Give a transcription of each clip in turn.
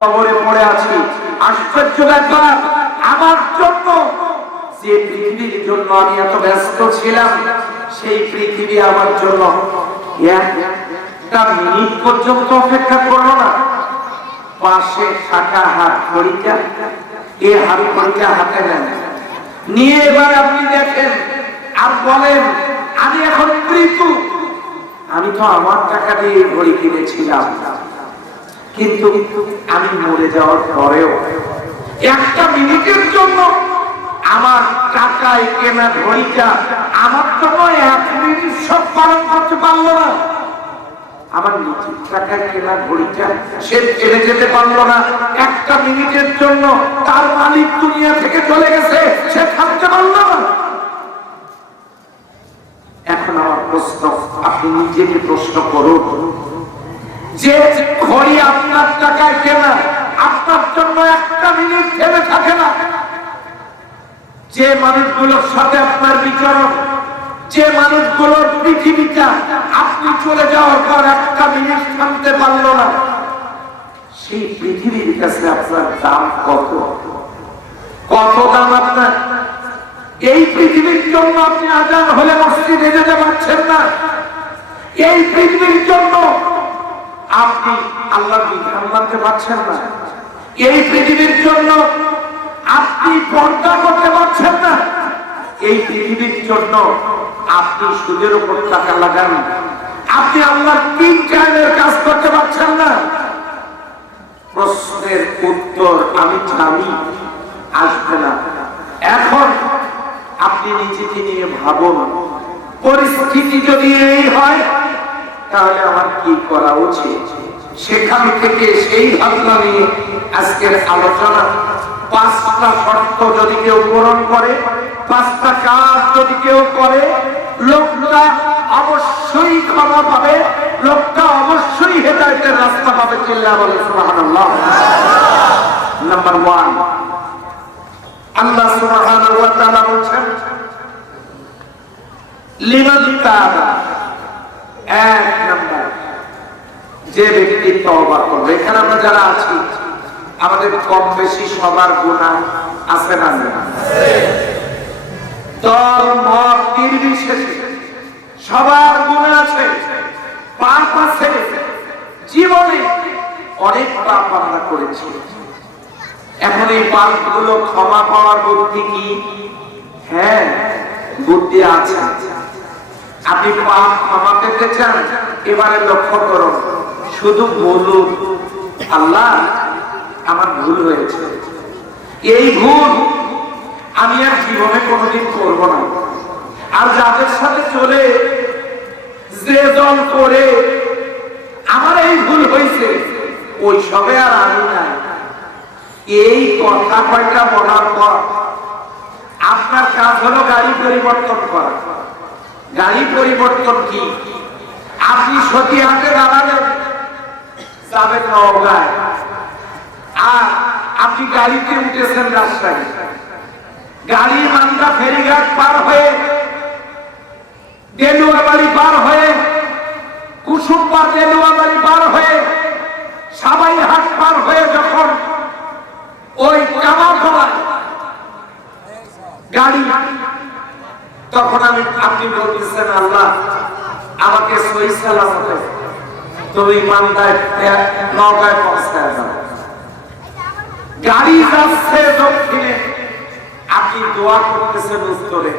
কবরে পড়ে আছি। আশ্চর্য ব্যাপার, আমার জন্য যে পৃথিবীর জন্য আমি এত ব্যস্ত ছিলাম, সেই পৃথিবী আমার জন্য একটা মিনিট পর্যন্ত অপেক্ষা করলো না। পাশে থাকা হাত ঘড়িটা, এই হাত ঘড়িটা হাতে নেন, নিয়ে এবার আপনি দেখেন আর বলেন, আমি এখন মৃত্যু। আমি তো আমার টাকা দিয়ে ঘড়ি কিনেছিলাম, কিন্তু আমি মরে যাওয়ার পরেও একটা মিনিটের জন্য আমার টাকায় কেনা ঘড়িটা আমার জন্য এক মিনিট সব পালন করতে পারলো না। আমার নিজের টাকায় কেনা ঘড়িটা সে ছেড়ে যেতে পারলো না একটা মিনিটের জন্য। তার মালিক দুনিয়া থেকে চলে গেছে, সে থাকতে পারলো না। এখন আমার প্রশ্ন, আপনি নিজেকে প্রশ্ন করুন, যে ঘড়ি আপনার টাকায় কেনা, আপনার জন্য একটা মিনিট থেমে থাকে না। যে মানুষগুলোর সাথে আপনার বিচরণ, যে মানুষগুলোর পৃথিবীটা আপনি চলে যাওয়ার পর একটা মিনিট থামতে পারলো না, সেই পৃথিবীর কাছে আপনার দাম কত? কত দাম আপনার? এই পৃথিবীর জন্য আপনি আজান হলে মসজিদে যেতে পারছেন না। এই পৃথিবীর জন্য আপনি আল্লাহর বিধান মানতে পারছেন না। এই পৃথিবীর জন্য আপনি পর্দা করতে পারছেন না। এই পৃথিবীর জন্য আপনি সুদের উপর টাকা লাগান, আপনি আল্লাহর তিন টাইমের কাজ করতে পারছেন না। প্রশ্নের উত্তর আমি জানি আসবে না। এখন আপনি নিজেকে নিয়ে ভাবুন, পরিস্থিতি যদি এই হয় তাহলে আমার কি করা উচিত? সেখান থেকে সেই ভাবনা নিয়ে আজকের আলোচনা। 5টা শর্ত যদি কেউ পূরণ করে, 5টা কাজ যদি কেউ করে, লোকটা অবশ্যই ক্ষমা পাবে, লোকটা অবশ্যই হেদায়েতের রাস্তা পাবে। চিল্লায়া বলে সুবহানাল্লাহ। নাম্বার 1, আল্লাহ সুবহানাহু ওয়া তাআলা বলেন, লিমান তাবা, 1 নাম্বার, যে ব্যক্তি তওবা করবে। এখানে আমরা যারা আছি আমাদের কম বেশি সবার গুনাহ আছে না? দল মত নির্বিশেষে সবার গুনাহ আছে, পাপ আছে। জীবনে অনেক পাপ আমরা করেছি। এখন এই পাপগুলো ক্ষমা পাওয়ার বুদ্ধি কি? হ্যাঁ, বুদ্ধি আছে। আপনি পাপ ক্ষমা পেতে চান, এবারে লক্ষ্য করুন, শুধু বলুন, আল্লাহ আমার ভুল হয়েছে, এই ভুল আমি আর জীবনে কোনোদিন করবো না। আর যাদের সাথে চলে যে দল করে আমার এই ভুল হয়েছে, ওই সবে আর আমি নাই। এই কথা কয়টা বলার পর আপনার কাজ হলো গাড়ি পরিবর্তন করা। গাড়ি পরিবর্তন কি? আপনি সতীহাটে দাঁড়ালেন, যাবেন নওগাঁয়, আর আপনি গাড়িতে উঠেছেন রাজশাহী। গাড়ি মান্দা ফেরিঘাট পার হয়ে, দেলুয়াবাড়ি পার হয়ে, কুসুম্বা দেলুয়াবাড়ি পার হয়ে, সাবাইহাট পার হয়ে যখন ওই কামারখোলায় গাড়ি, তখন আপনি বলতেছেন, আল্লাহ আমাকে সহি সালামতে তুমি মান্দায় নওগাঁয় পৌঁছায় দাও। গাড়ি যাচ্ছে দক্ষিণে, আপনি দোয়া করতেছেন উত্তরে।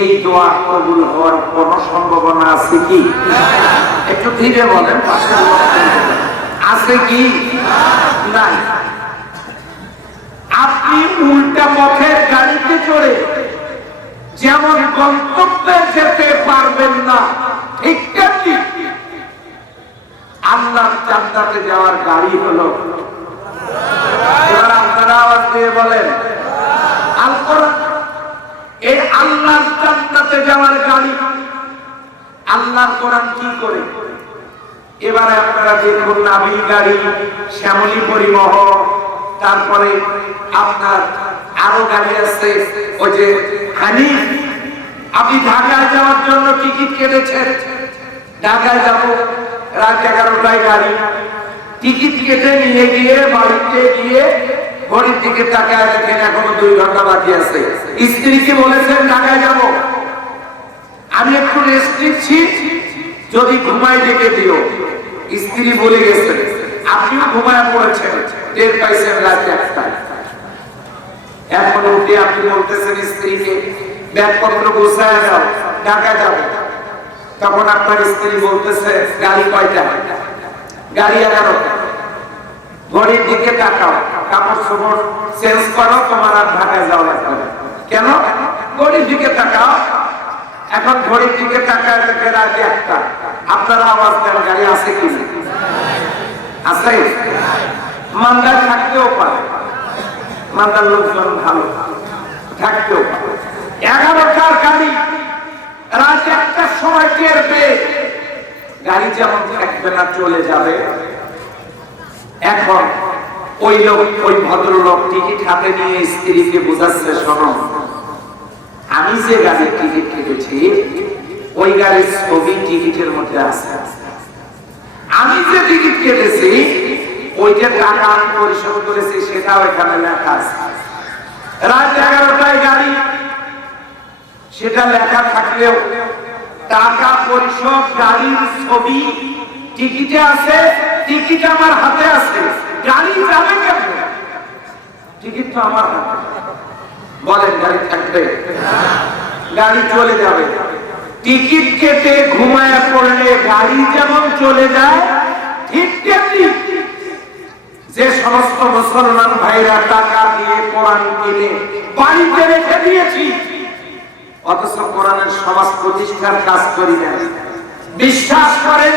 এই দোয়া কবুল হওয়ার কোন সম্ভাবনা আছে কি? একটু ধীরে বলেন, আছে কি? নাই। আপনি উল্টা পথের গাড়িতে চড়ে যেমন গন্তব্যে যেতে পারবেন না, ঠিক তেমনি আল্লাহর জান্নাতে যাওয়ার গাড়ি হলো। এবার আপনারা আওয়াজ দিয়ে বলেন, আল কোরআন। এই আল্লাহর জান্নাতে যাওয়ার গাড়ি, আল্লাহর কোরআন কি করে? এবারে আপনারা দেখুন, নাবিল গাড়ি, শ্যামলী পরিবহন, তারপরে আপনার আরো গাড়ি আছে, ওই যে হানিফ। আপনি ঢাকায় যাওয়ার জন্য টিকিট কেটেছেন, ঢাকায় যাব রাত 11টায় গাড়ি, টিকিট কেটে নিয়ে গিয়ে বাড়িতে গিয়ে ঘড়ির দিকে তাকায় দেখেন এখনো 2 ঘন্টা বাকি আছে। স্ত্রীকে বলেছেন ঢাকায় যাব, আমি একটু রেস্ট নিচ্ছি, যদি ঘুমাই ডেকে দিও। স্ত্রী বলে গেছেন, আপনিও ঘুমায় পড়েছেন, টের পাইছেন রাত 1টায়। এখন উঠে আপনি বলতেছেন স্ত্রীকে ব্যাগপত্র গোছায় যাও, ঢাকা যাবে। তখন আপনার স্ত্রী বলতেছে গাড়ি কয়টা? গাড়ি 11টা। ঘড়ির দিকে তাকাও, কাপড় চোপড় চেঞ্জ করো, তোমার আর ঢাকায় যাওয়া লাগবে না। কেন? ঘড়ির দিকে তাকাও। এখন ঘড়ির দিকে তাকায় দেখে রাত 1টা। আপনারা আওয়াজ দেন গাড়ি আছে কি না? আছে? মান্দার থাকতেও পারে, মান্দার লোকজন ভালো থাকতেও পারে। 11টার গাড়ি রাত 1টার সময় টের পেয়ে গাড়ি যেমন থাকবে না, চলে যাবে। এখন ওই লোক, ওই ভদ্রলোক টিকিট হাতে নিয়ে স্ত্রীকে বোঝাচ্ছে, শোনো, আমি যে গাড়ির টিকিট কেটেছি ওই গাড়ির ছবি টিকিটের মধ্যে আছে। আমি যে টিকিট কেটেছি ওইটা টাকা আমি পরিশোধ করেছি, সেটাও এখানে লেখা আছে। রাত 11টায় গাড়ি, সেটা লেখা থাকলেও টাকা পরিশোধ, গাড়ির ছবি টিকিটে আছে, টিকিট আমার হাতে আছে। গাড়ি যাবে কেন? টিকিট তো আমার হাতে। বলেন গাড়ি থাকবে? গাড়ি চলে যাবে। টিকিট কেটে ঘুমায় পড়লে গাড়ি যেমন চলে যায়, ঠিক তেমনি যে সমস্ত মুসলমান ভাইরা টাকা দিয়ে কোরআন কিনে বাড়িতে রেখে দিয়েছি, অথচ কোরআনের সমাজ প্রতিষ্ঠার কাজ করি না। বিশ্বাস করেন,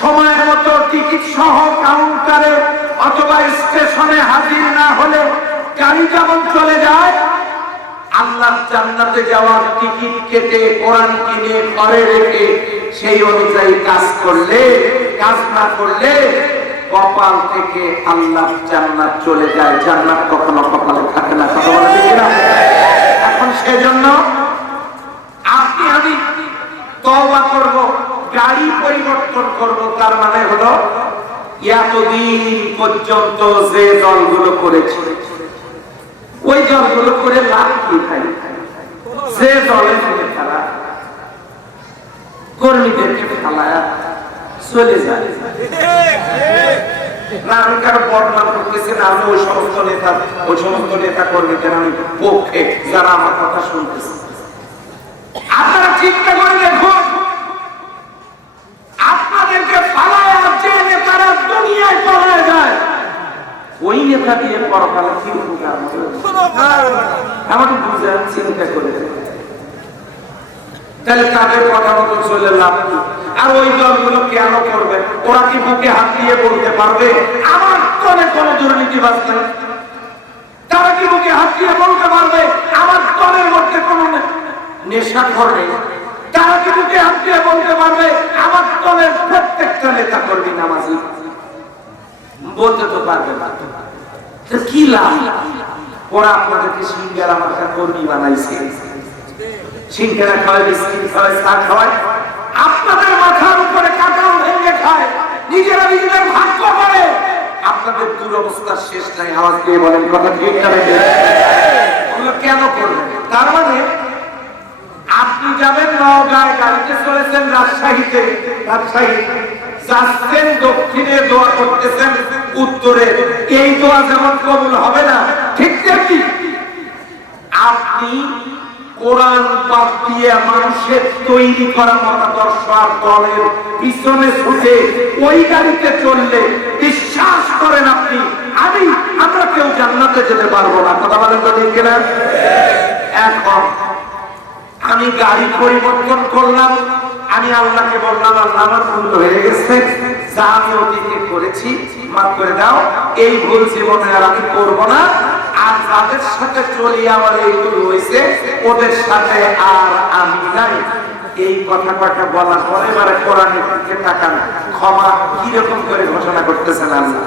সময় মতো টিকিট সহ কাউন্টারে অথবা স্টেশনে হাজির না হলে গাড়ি যেমন চলে যায়, আল্লাহর জান্নাতে যাওয়ার টিকিট কেটে কোরআন কিনে ঘরে রেখে সেই অনুযায়ী কাজ করলে, কাজ না করলে কপাল থেকে আল্লাহর জান্নাত চলে যায়। জান্নাত কখনো কপালে থাকে না। কথা বলে ঠিক না? এখন সেজন্য আপনি আমি তওবা করব, গাড়ি পরিবর্তন করব। তার মানে হলো এতদিন পর্যন্ত যে দলগুলো করেছে ওই দলগুলো করে লাভ কি? ভাই, যে দলের মধ্যে খেলা কর্মীদেরকে ফেলায় চলে যায় না। আমি কারো বদনাম করতেছি না, আমি ওই সমস্ত নেতা কর্মীদের আমি পক্ষে, যারা আমার কথা শুনতেছে। আপনারা চিন্তা করে দেখুন, আপনাদেরকে ফালায় যে নেতারা দুনিয়ায় পালায় যায়, ওই নেতা দিয়ে পরকালে কি উপকার হবে? আমাকে বুঝার চিন্তা করে তাহলে তাদের কথা মতো চলে লাভ কি? আর ওই দলগুলো কেন করবে? ওরা কি বুকে হাত দিয়ে বলতে পারবে আমার দলে কোনো দুর্নীতিবাজ নেই? তারা কি বুকে হাত দিয়ে বলতে পারবে আমার দলের মধ্যে কোনো নেশাখোর নেই? তারা কি বুকে হাত দিয়ে বলতে পারবে আমার দলের প্রত্যেকটা নেতা কর্মী নামাজি? বলতে তো পারবে না। কি লাভ? ওরা আপনাদেরকে সিঙ্গারা মার্কা কর্মী বানাইছে, সিঙ্গারা খাওয়ায়, বিস্কিট খাওয়ায়, চা খাওয়ায়, আপনাদের মাথার উপরে কাঁটাও ভেঙে খায়, নিজেরা নিজেদের ভাগ্য করে। আপনাদের দুরবস্থার শেষ নাই। আওয়াজ দিয়ে বলেন কথা ঠিক না? কেন করবেন? তার মানে আপনি যাবেন নওগাঁয়, গাড়িতে চলেছেন রাজশাহীতে, রাজশাহী যাচ্ছেন দক্ষিণে, দোয়া করতেছেন উত্তরে। এই দোয়া যেমন কবুল হবে না, ঠিক তেমনি আপনি কোরআন বাদ দিয়ে মানুষের তৈরি করা মতাদর্শ আর দলের পিছনে ছুটে ওই গাড়িতে চললে বিশ্বাস করেন আপনি, আমরা কেউ জান্নাতে যেতে পারবো না। কথা বলেন তো ঠিক কিনা? এখন আমি গাড়ি পরিবর্তন করলাম, আমি আল্লাহকে বললাম, আল্লাহ আমার ভুল হয়ে গেছে, যা আমি অতীতে করেছি মাফ করে দাও, এই ভুল জীবনে আর আমি করবো না। আর যাদের সাথে চলি আমার এই ভুল হয়েছে, ওদের সাথে আর আমি নাই। এই কথা বলার পরে এবারে কোরআনের দিকে তাকান, ক্ষমা কিরকম করে ঘোষণা করতেছেন আল্লাহ।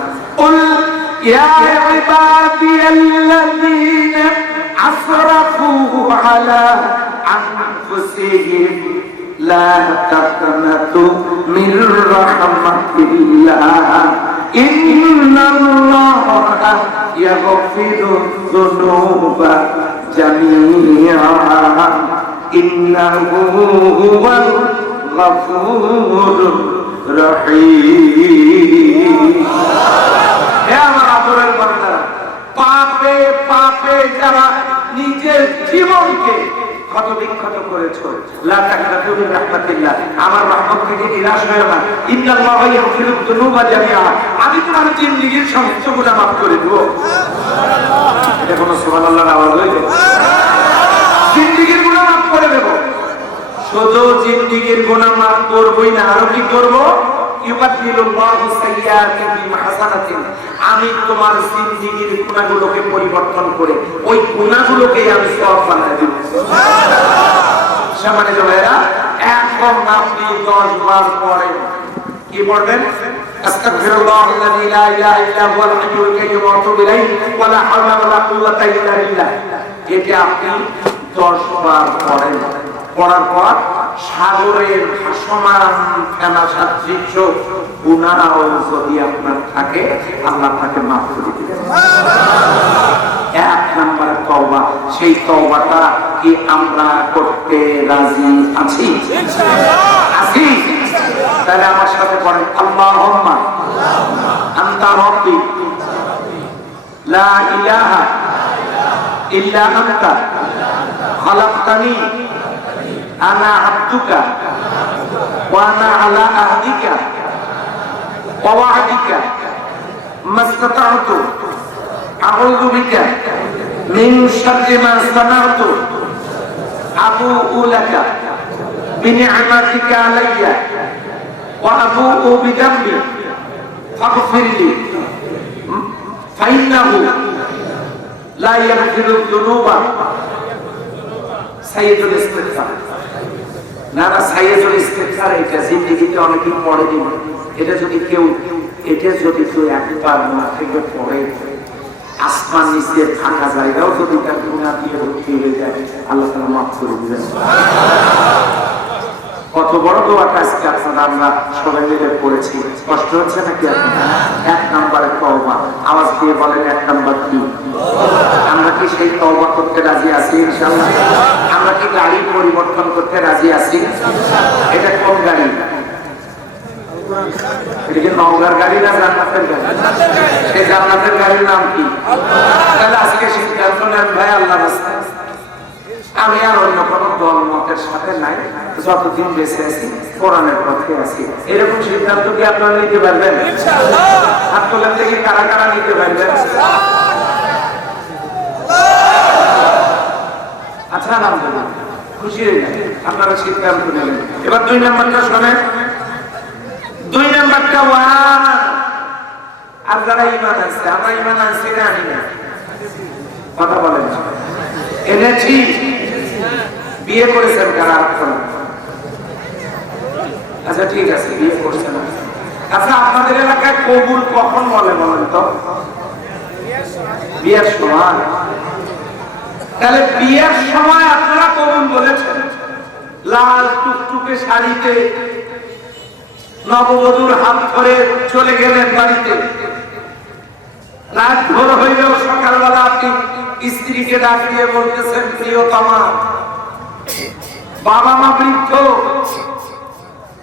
ইয়া ইবাদিয়াল্লাযীনা আসরাফু আলা আনফুসিহিম লা তাকনাতু মির রাহমাতিল্লাহ ইন্নাল্লাহা ইয়াগফিরুয-যুনুবা জামিআ ইন্নাহু হুয়াল গফুরুর রহিম। হে আমার আদরের বান্দারা, পাপে পাপে যারা নিজের জীবনকে ক্ষতবিক্ষত করেছো, লা তাকনাতু মিন রাহমাতিল্লাহ, আমার রহমত থেকে নিরাশ হয়ো না। ইন্নাল্লাহা ইয়াগফিরুয-যুনুবা জামিআ, আমি তোমার জিন্দেগীর সমস্ত গুনাহ মাফ করে দেব। এটা কোন সুবহানাল্লাহর আওয়াজ হইলো? জিন্দেগীর গুনাহ মাফ করে দেব। শুধু জিন্দেগীর গুনাহ মাফ করবই না, আরো কি করব? ইউবাদদিলুল্লাহু সাইয়্যাতিহিম হাসানাতিন, আমি তোমার জিন্দেগীর গুনাহগুলোকে পরিবর্তন করে ওই গুনাহগুলোকে আমি সওয়াব বানাই দেব। সম্মানিত ভাইরা, এখন আপনি 10 বার পড়েন। কি পড়বেন? আস্তাগফিরুল্লাহাল্লাযী লা ইলাহা ইল্লা হুয়াল হাইয়ুল কাইয়্যুম ওয়া আতুবু ইলাইহি ওয়া লা হাওলা ওয়া লা কুওয়াতা ইল্লা বিল্লাহ। এটা আপনি 10 বার পড়েন। পড়ার পর সাগরের ভাসমান ফেনা সাদৃশ্য গুনাহ যদি আপনার থাকে, আল্লাহ তাকে মাফ করে দিবেন। এক নম্বর তওবা, সেই তওবাটা কি আমরা করতে রাজি আছি? আছি? তাহলে আমার সাথে পড়েন, আল্লাহুম্মা আনতা রাব্বি লা ইলাহা ইল্লা আনতা খালাকতানি আনা আবদুকা ওয়া আনা আলা আহদিকা ওয়া ওয়া'দিকা মাসতাতা'তু আউযু বিকা মিন শাররি মা সানা'তু আবুউ লাকা বিনি'মাতিকা আলাইয়া ওয়া আবুউ বিযামবি ফাগফিরলি ফাইন্নাহু লা ইয়াগফিরুয-যুনুবা সাইয়্যিদুল ইস্তিগফার। না না, সাইয়্যিদুল ইস্তিগফার এটা জিন্দেগিতে অনেকেই পড়েনি। এটা যদি কেউ একবার না থেকে পড়ে, আসমান নিচে থাকা জায়গাও যদি তার গুনাহ দিয়ে ভর্তি হয়ে যায়, আল্লাহ তাআলা মাফ করে দিবেন। কত বড় দোয়াটা আজকে আপনারা আমরা সবাই মিলে পড়েছি। কষ্ট হচ্ছে নাকি আপনার? 1 নম্বরে তওবা। আওয়াজ দিয়ে বলেন, 1 নম্বর কি? আমরা কি সেই তওবা করতে রাজি আছি ইনশাআল্লাহ? আমরা কি গাড়ি পরিবর্তন করতে রাজি আছি? এটা কোন গাড়ি? এটা কি নওগাঁর গাড়ি না জান্নাতের গাড়ি? সেই জান্নাতের গাড়ির নাম কি? তাহলে আজকে সিদ্ধান্ত নেন, ভাই আল্লাহর রাস্তায় আমি আর অন্য কোন দল মতের সাথে নাই, যতদিন বেঁচে আছি কোরআনের পথে আছি। এরকম সিদ্ধান্ত কি আপনারা নিতে পারবেন? হাত তোলেন দেখি, কারা কারা নিতে পারবেন? আচ্ছা, আলহামদুলিল্লাহ, খুশি হয়ে গেল আপনারা সিদ্ধান্ত নেবেন। এবার 2 নম্বরটা শোনেন। 2 নম্বরটা ওয়ান। আর যারা ঈমান আছে, আমরা ঈমান আনছি না আনি না? কথা বলেন। এনেছি। বিয়ে করেছেন কারা? আচ্ছা ঠিক আছে, বিয়ে করছেন। আচ্ছা, আপনাদের এলাকায় কবুল কখন বলে বলেন তো? বিয়ের সময়। তাহলে বিয়ের সময় আপনারা কবুল বলেছেন। লাল টুকটুকে শাড়িতে নববধূর হাত ধরে চলে গেলেন বাড়িতে। রাত ভোর হইলেও সকালবেলা আপনি স্ত্রীকে ডাক দিয়ে বলতেছেন, প্রিয়তমা, বাবা মা বৃদ্ধ,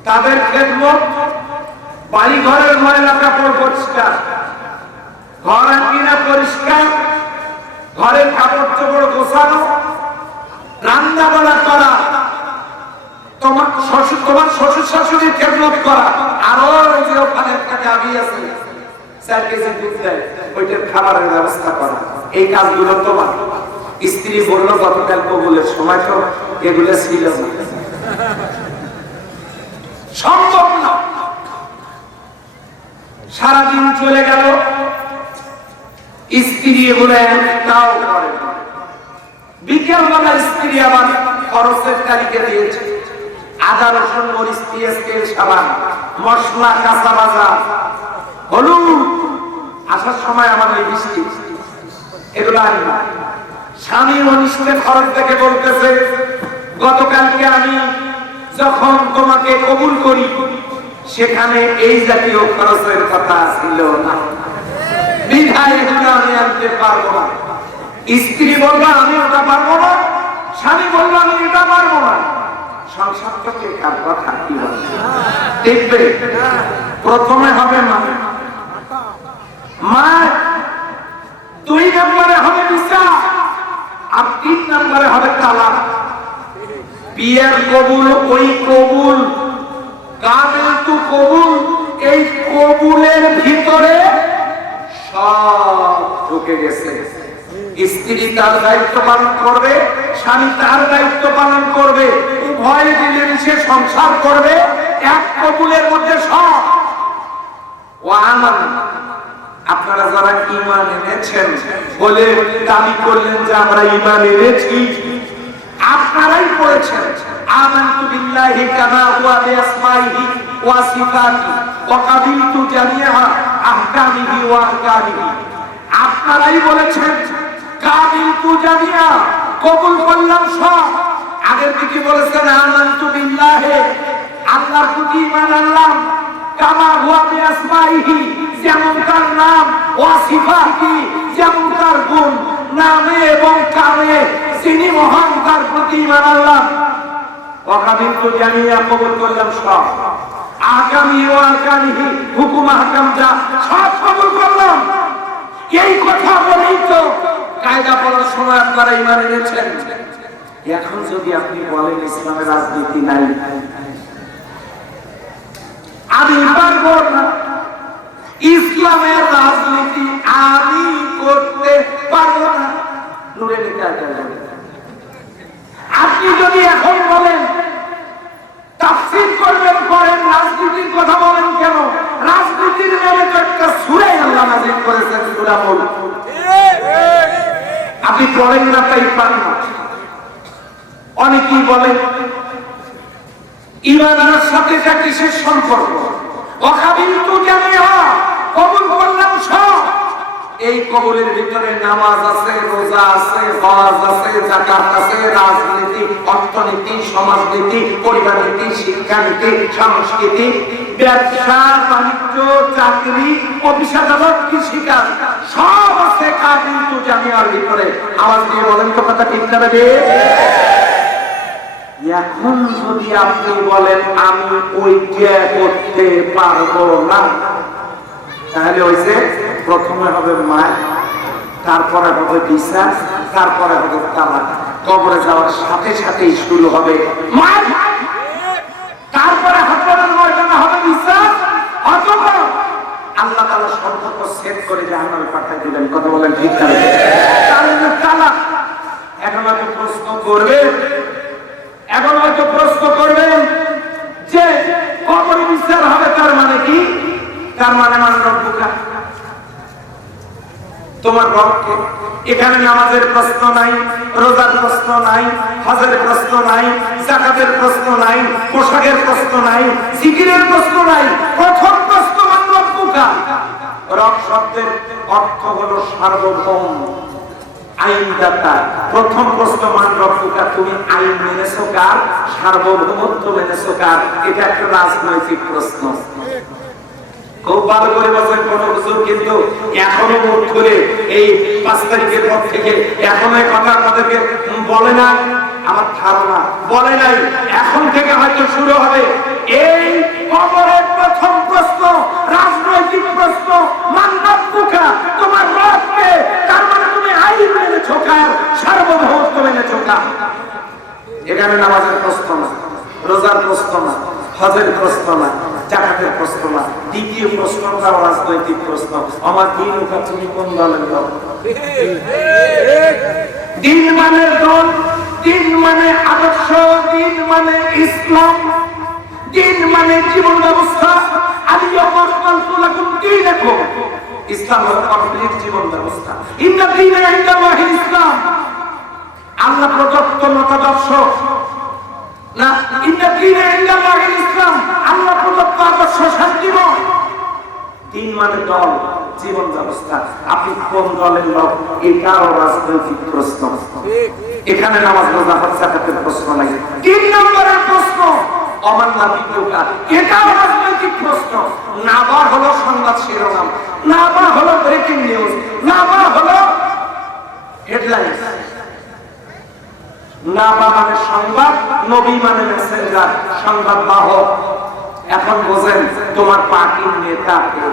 তাদের খেদমত, বাড়ি ঘরের ময়লা কাপড় পরিষ্কার, ঘর আঙ্গিনা পরিষ্কার, ঘরের কাপড় চোপড় গোছানো, রান্না বান্না করা, তোমার শ্বশুর শাশুড়ির খেদমত করা, আরো যে ওখানে একটা গাভী আছে 4 কেজি দুধ দেয়, ওইটার খাবারের ব্যবস্থা করা, এই কাজগুলো তোমার। স্ত্রী বলল, গতকাল কবুলের সময় তো এগুলো ছিল না, সম্ভব না। সারাদিন চলে গেল, স্ত্রী এগুলো একটাও করে না। বিকেলবেলা স্ত্রী আবার খরচের তালিকা দিয়েছে, আদা রসুন মরিচ পেঁয়াজ তেল সাবান মশলা কাঁচা ভাজা হলুদ, আসার সময় আমার লিপস্টিক, এগুলো আনবা। স্বামী অনিষ্টের খরচ থেকে বলতেছে, গতকালকে আমি যখন তোমাকে কবুল করি সেখানে এই জাতীয় খরচের কথা ছিল না। বিধায় এগুলো আমি আনতে পারবো না। স্ত্রী বললো আমি ওটা পারবো না, স্বামী বললো আমি এটা পারবো না। সংসারটাকে কার কথা কি বলে দেখবে? প্রথমে হবে মা, মা 2 নম্বরে হবে বিচার, আর 3 নম্বরে হবে তালাক। বিয়ের কবুল, ওই কবুল কাবিল তু কবুল, এই কবুলের ভিতরে সব ঢুকে গেছে। স্ত্রী তার দায়িত্ব পালন করবে, স্বামী তার দায়িত্ব পালন করবে, উভয়ে মিলেমিশে সংসার করবে এক কবুলের মধ্যে সব। ও আমান, আপনারা যারা ঈমান এনেছেন বলে দাবি করলেন যে আমরা ঈমান এনেছি, আপনারাই পড়েছেন আমানতু বিল্লাহি কামা হুয়া বিআসমাইহি ওয়া সিফাতিহি ওয়া কাবিলতু জামিআ আহকামিহি ওয়া আহকামিহি। আপনারাই বলেছেন কাবিলতু জামিআ, কবুল করলাম সব। আগের দিকে বলেছেন আমানতু বিল্লাহি, আল্লাহর প্রতি ঈমান আনলাম, কামা হুয়া বিআসমাইহি, যেমন তার নাম, ওয়া সিফাতিহি, যেমন তার গুণ, নামে এবং কামে যিনি মহান তার প্রতি ঈমান আনলাম। ওয়াকাবিলতু জামিআ, কবুল করলাম সব। আহকামি ওয়া আহকামিহি, হুকুম আহকাম যা সব কবুল করলাম। এই কথা বলেই তো কায়দা পড়ার সময় আপনারা ঈমান এনেছেন। এখন যদি আপনি বলেন ইসলামের রাজনীতি নাই, আমি পারবো না, ইসলামের রাজনীতি আমি করতে পারবো না, নুরের কায়দা বলে। আপনি যদি এখন বলেন তাফসীর করবেন, করেন, রাজনীতির কথা বলেন কেন? রাজনীতির নামে তো একটা সূরা আল্লাহ নাযিল করেছেন, সূরা মুলক। আপনি পড়েন না তাই পান না। অনেকেই বলেন ঈমানের সাথে এটা কিসের সম্পর্ক? ওয়াকাবিলতু জামিআ, কবুল করলাম সব। এই কবুলের ভিতরে নামাজ আছে, রোজা আছে, হজ আছে, যাকাত আছে, রাজনীতি, অর্থনীতি, সমাজনীতি, পরিবার নীতি, শিক্ষানীতি, সংস্কৃতি, ব্যবসা বাণিজ্য, চাকরি, অফিস আদালত, কৃষিকাজ সব আছে কাবিলতু জামিআর ভিতরে। আওয়াজ দিয়ে বলেন তো কথা ঠিক না রে? এখন যদি আপনি বলেন আমি ওইটা করতে পারবো না, তাহলে হয়েছে প্রথমে হবে মা, তারপরে হবে বিচার, তারপরে হবে তালাক। কবরে যাওয়ার সাথে সাথেই শুরু হবে মা, তারপরে হাসরের ময়দানে হবে বিচার, অথবা আল্লাহ তাআলা সম্পর্ক সেট করে জাহান্নামে পাঠিয়ে দিবেন। কথা বলেন ঠিক না? তাহলে তালাক। এখন হয়তো প্রশ্ন করবেন, এখন হয়তো প্রশ্ন করবেন যে কবরে বিচার হবে, তার মানে কি? তার মানে মান রব্বুকা, তোমার রবকে। এখানে নামাজের প্রশ্ন নাই, রোজার প্রশ্ন নাই, হজের প্রশ্ন নাই, যাকাতের প্রশ্ন নাই, পোশাকের প্রশ্ন নাই, জিকিরের প্রশ্ন নাই। প্রথম প্রশ্ন মান রব্বুকা। রব শব্দের অর্থ হলো সার্বভৌম, আইনদাতা। প্রথম প্রশ্ন মান রব্বুকা, তুমি আইন মেনেছো কার? সার্বভৌমত্ব মেনেছো কার? এটা একটা রাজনৈতিক প্রশ্ন। খুব ভালো করে বলছেন কোন হুজুর, কিন্তু এখনো মুখ খুলে এই 5 তারিখের পর থেকে এখনো এই কথা আমাদেরকে বলে না। আমার ধারণা বলে নাই, এখন থেকে হয়তো শুরু হবে। এই কবরের প্রথম প্রশ্ন রাজনৈতিক প্রশ্ন, মান রব্বুকা, তোমার রবকে। তার মানে তুমি আইন মেনেছো কার? সার্বভৌমত্ব মেনেছো কার? এখানে নামাজের প্রশ্ন না, রোজার প্রশ্ন না, হজের প্রশ্ন না, জাকাতের প্রশ্ন না। দ্বিতীয় প্রশ্নটা রাজনৈতিক প্রশ্ন। আমার দিন ওটা তুমি কোন দলের দল? দিন মানে দল, দিন মানে আদর্শ, দিন মানে ইসলাম, দিন মানে জীবন ব্যবস্থা। ইসলাম হলো কমপ্লিট জীবন ব্যবস্থা। ইন্না দীনা ইনদাল্লাহি ইসলাম, আল্লাহ প্রদত্ত মতাদর্শ না। ইন্না দীনা ইনদাল্লাহি ইসলাম, আল্লাহ প্রদত্ত আদর্শ শান্তিময়। দিন মানে দল, জীবন ব্যবস্থা। আপনি কোন দলের লোক? এটাও রাজনৈতিক প্রশ্ন। এখানে নামাজ রোজা হজ যাকাতের প্রশ্ন নাই। 3 নম্বরের প্রশ্ন অমান্যবিকা, এটাও রাজনৈতিক প্রশ্ন। না বা হলো সংবাদ শিরোনাম, না বা হলো ব্রেকিং নিউজ, না বা হলো হেডলাইন। না বা মানে সংবাদ, নবী মানে মেসেঞ্জার, সংবাদ বাহক। এখন বোঝেন তোমার পার্টির নেতা কে?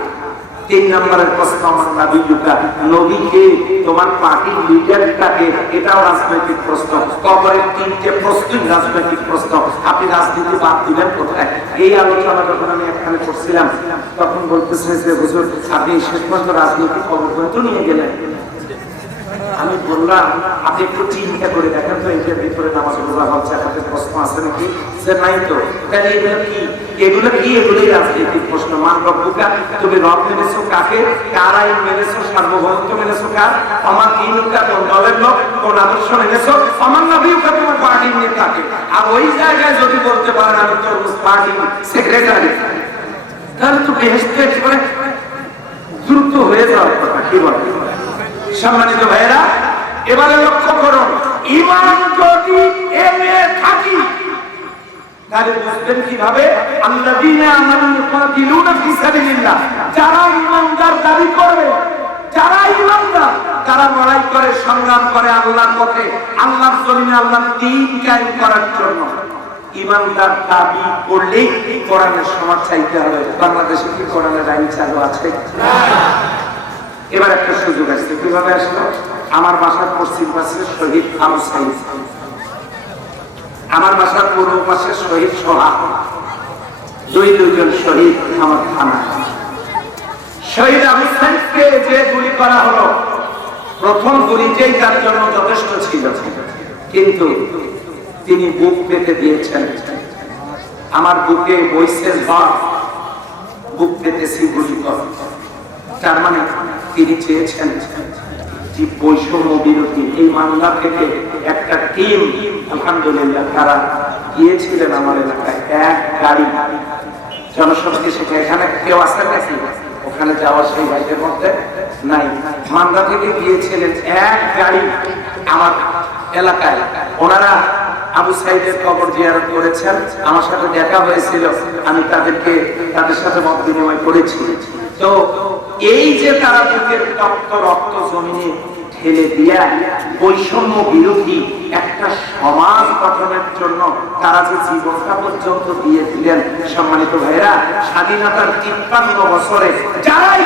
3 নম্বরের প্রশ্ন, অমান্যবিকা, নবীকে, তোমার পার্টির লিডারটাকে, এটাও রাজনৈতিক প্রশ্ন। কবরের 3টে প্রশ্নই রাজনৈতিক প্রশ্ন। আপনি রাজনীতি বাদ দিলেন কোথায়? এই আলোচনা যখন আমি এখানে করছিলাম তখন বলতেছে যে হুজুর আপনি শেষ পর্যন্ত রাজনীতি কবর পর্যন্ত নিয়ে গেলেন। আমি বললাম আপনি একটু চিন্তা করে দেখেন তো, এটার ভিতরে নামাজ রোজা হচ্ছে, আপনাদের প্রশ্ন আছে নাকি? যে নাই তো। তাহলে এগুলো কি? এগুলো কি? এগুলোই রাজনৈতিক প্রশ্ন। মান রব্বুকা, তুমি রব মেনেছো কাকে? কার আইন মেনেছো? সার্বভৌমত্ব মেনেছো কার? আমার দিনুকা, কোন দলের লোক, কোন আদর্শ মেনেছো? আমার নবীকা, তোমার পার্টির নেতাকে। আর ওই জায়গায় যদি বলতে পারেন আমি তো পার্টির সেক্রেটারি, তাহলে তো বেহেশতে একেবারে দ্রুত হয়ে যাওয়ার কথা। কি বলে? সম্মানিত ভাইয়েরা, এবারে লক্ষ্য করুন, ঈমান যদি এমে থাকি তাহলে বুঝবেন কিভাবে? আল্লাযীনা আমানু ইউকাতিলুনা ফি সাবিলিল্লাহ, যারা ঈমানদার দাবি করে, যারা ঈমানদার, তারা লড়াই করে, সংগ্রাম করে আল্লাহর পথে, আল্লাহর জমিনে আল্লাহর দ্বীন কায়েম করার জন্য। ঈমানদার দাবি করলেই কোরআনের সমাজ চাইতে হবে। বাংলাদেশে কি কোরআনের আইন চালু আছে? না। এবার একটা সুযোগ আসছে। কিভাবে আসলো? আমার বাসার পশ্চিম পাশে শহীদ আবু সাইদ, আমার বাসার পূর্ব পাশে শহীদ সোহাগ, দুইজন শহীদ আমার থানা। শহীদ আবু সাইদকে যে গুলি করা হলো, প্রথম গুলিতেই তার জন্য যথেষ্ট ছিল, কিন্তু তিনি বুক পেতে দিয়েছেন। আমার বুকে বইছে ঝড়, বুক পেতেছি গুলি কর। তার মানে তিনি চেয়েছেন যে বৈষম্য বিরোধী এই মামলা থেকে একটা টিম, আলহামদুলিল্লাহ তারা গিয়েছিলেন আমার এলাকায়। এক গাড়ি জনশক্তি, সেখানে এখানে কেউ আসেন নাকি? ওখানে যাওয়ার সেই ভাইদের মধ্যে নাই। মামলা থেকে গিয়েছিলেন এক গাড়ি আমার এলাকায়। ওনারা আবু সাইদের কবর জিয়ারত করেছেন, আমার সাথে দেখা হয়েছিল, আমি তাদের সাথে মত বিনিময় করেছি। তো এই যে তারা বুকের রক্ত জমিনে ঢেলে দিয়া বৈষম্য বিরোধী একটা সমাজ গঠনের জন্য তারা যে জীবনটা পর্যন্ত দিয়ে দিলেন, সম্মানিত ভাইরা, স্বাধীনতার 53 বছরে যারাই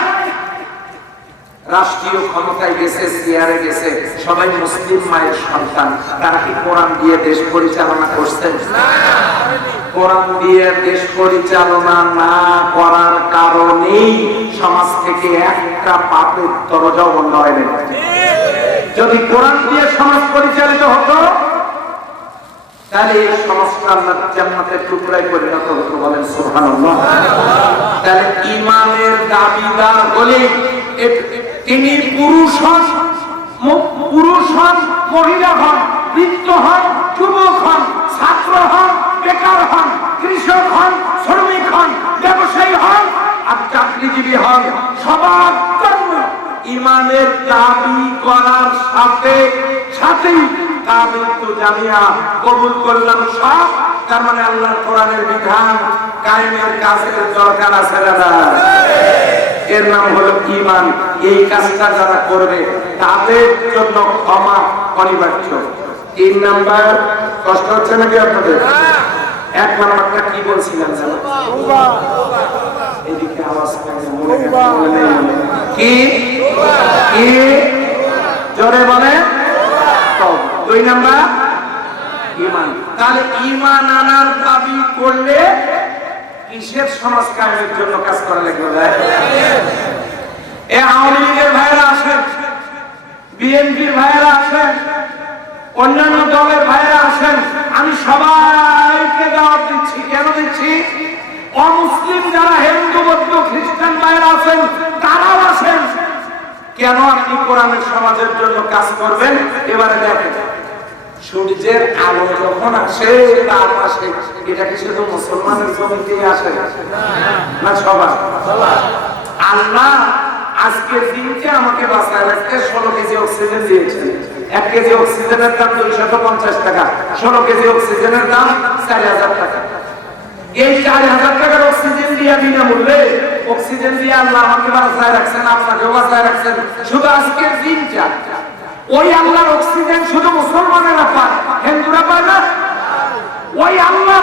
রাষ্ট্রীয় ক্ষমতায় গেছে, চেয়ারে গেছে, সবাই মুসলিম মায়ের সন্তান। তারা কি কোরআন দিয়ে দেশ পরিচালনা করছেন? কোরআন দিয়ে দেশ পরিচালনা না করার কারণেই সমাজ থেকে একটা পাপের দরজাও বন্ধ হয় না। যদি কোরআন দিয়ে সমাজ পরিচালিত হতো তাহলে এই সমাজটা আল্লাহর জান্নাতের টুকরায় পরিণত হতো। বলেন সুবহানাল্লাহ। তাহলে ঈমানের দাবিদার হলে তিনি পুরুষ হন, মহিলা হন, বৃদ্ধ হন, যুবক হন, ছাত্র হন, বেকার হন, কৃষক হন, শ্রমিক হন, ব্যবসায়ী হন আর চাকরিজীবী হন, সবার জন্য ঈমানের দাবি করার সাথে সাথেই কাবিলতু জামিয়া, কবুল করলাম সব। তার মানে আল্লাহর কোরআনের বিধান কায়েমের কাজের দরকার আছে না? এর নাম হলো ঈমান। এই কাজটা যারা করবে তাদের জন্য ক্ষমা অনিবার্য। 3 নাম্বার, কষ্ট হচ্ছে নাকি আপনাদের? 1 নাম্বারটা কি বলছিলাম জানো? এদিকে আওয়াজ কি কি জোরে বলে? 2 নাম্বার ঈমান। তাহলে ঈমান আনার দাবি করলে কিসের সমাজ কায়েমের জন্য কাজ করা লাগবে? আওয়ামী লীগের ভাইয়েরা আসেন, বিএনপির ভাইয়েরা আসেন, অন্যান্য দলের ভাইয়েরা আসেন, আমি সবাইকে দাওয়াত দিচ্ছি। কেন দিচ্ছি? অমুসলিম যারা হিন্দু, বৌদ্ধ, খ্রিস্টান ভাইয়েরা আছেন তারাও আসেন। কেন? আপনি কোরআনের সমাজের জন্য কাজ করবেন। এবারে দেখেন, সূর্যের আলো যখন আসে তার পাশে, এটা কি শুধু মুসলমানের জমিতেই আসে না সবার? আল্লাহ আজকের দিনকে আমাকে বাঁচায় রাখতে 16 কেজি অক্সিজেন দিয়েছেন। 1 কেজি অক্সিজেনের দাম 250 টাকা, 16 কেজি অক্সিজেনের দাম 4000 টাকা। এই 4000 টাকার অক্সিজেন দিয়ে বিনামূল্যে অক্সিজেন দিয়ে আল্লাহ আমাকে বাঁচায় রাখছেন, আপনাকেও বাঁচায় রাখছেন। শুধু আজকের দিনটা ওই আল্লাহর অক্সিজেন শুধু মুসলমানেরা পায়, হিন্দুরা পায় না। ওই আল্লাহ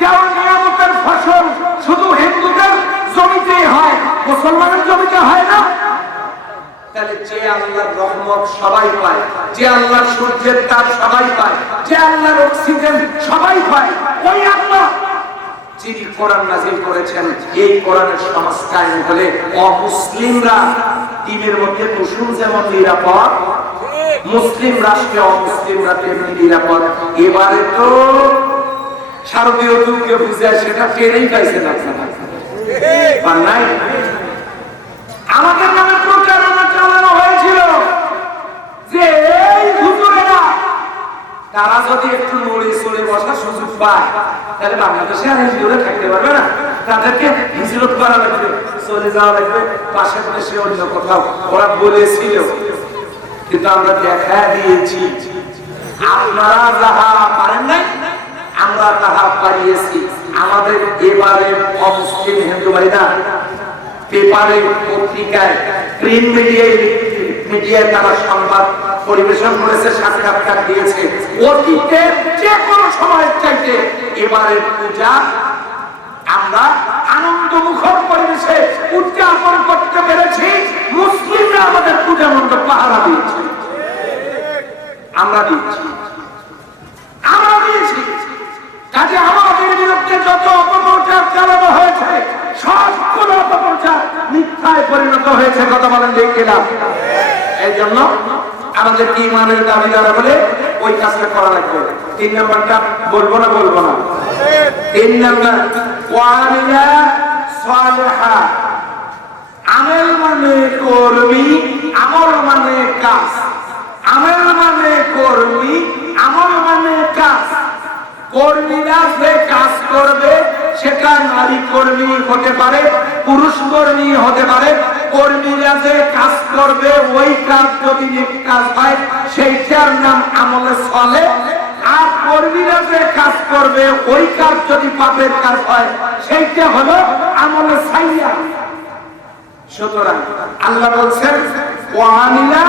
যেমন নিয়ামতের ফসল শুধু হিন্দুদের জমিতেই হয়, মুসলমানের জমিতে হয় না। তাহলে যে আল্লাহর রহমত সবাই পায়, যে আল্লাহর সূর্যের তাপ সবাই পায়, যে আল্লাহর অক্সিজেন সবাই পায়, ওই আল্লাহ যিনি কোরআন নাযিল করেছেন, এই কোরআনের সমাজ কায়েম হলে অমুসলিমরা দিনের মধ্যে কুসুম যেমন নিরাপদ, মুসলিম রাষ্ট্রে অমুসলিমরা তেমনি নিরাপদ। এবারে তো শারদীয় দুর্গে বুঝে সেটা টেরেই পাইছে না, নাই আমাদের নামে প্রচারণা চালানো হয়েছিল যে এই হুজুরেরা তারা যদি একটু নড়ে চড়ে বসার সুযোগ পায় তাহলে বাংলাদেশে আর হিন্দুরা থাকতে পারবে না, তাদেরকে হিজরত করা লাগবে, চলে যাওয়া লাগবে পাশের দেশে অন্য কোথাও। ওরা বলেছিল, কিন্তু আমরা দেখা দিয়েছি আপনারা যাহা পারেন নাই আমরা তাহা পারিয়েছি। আমাদের এবারে অমুসলিম হিন্দু ভাইরা পেপারে, পত্রিকায়, প্রিন্ট মিডিয়ায় তারা সংবাদ পরিবেশন করেছে, সাক্ষাৎকার দিয়েছে। অতীতের যে কোনো সময়ের চাইতে এবারের পূজা আমরা আনন্দ মুখর পরিবেশে উদযাপন করতে পেরেছি। মুসলিমরা আমাদের পূজা মণ্ডপ পাহারা দিয়েছে, আমরা দিয়েছি। কাজে আমাদের বিরুদ্ধে যত অপপ্রচার চালানো হয়েছে সবগুলো অপপ্রচার মিথ্যায় পরিণত হয়েছে। কথা বলেন ঠিক কিনা? এই জন্য আমাদের কি ইমানের দাবিদার বলে ওই কাজটা করা লাগবে। 3 নম্বরটা বলবো না 3 নম্বর ওয়ালিয়া সালেহা। আমল মানে কর্মী, আমল মানে কাজ। আমল মানে কর্মী, আমল মানে কাজ। কর্মীরা যে কাজ করবে সেটা নারী কর্মী হতে পারে, পুরুষ কর্মী হতে পারে। কর্মীরা যে কাজ করবে ওই কাজ যদি নেক কাজ হয় সেইটার নাম আমলে সালেহ। আর কর্মীরা যে কাজ করবে ওই কাজ যদি পাপের কাজ হয় সেইটা হলো আমলে সাইয়্যা। সুতরাং আল্লাহ বলছেন ওয়ামিলা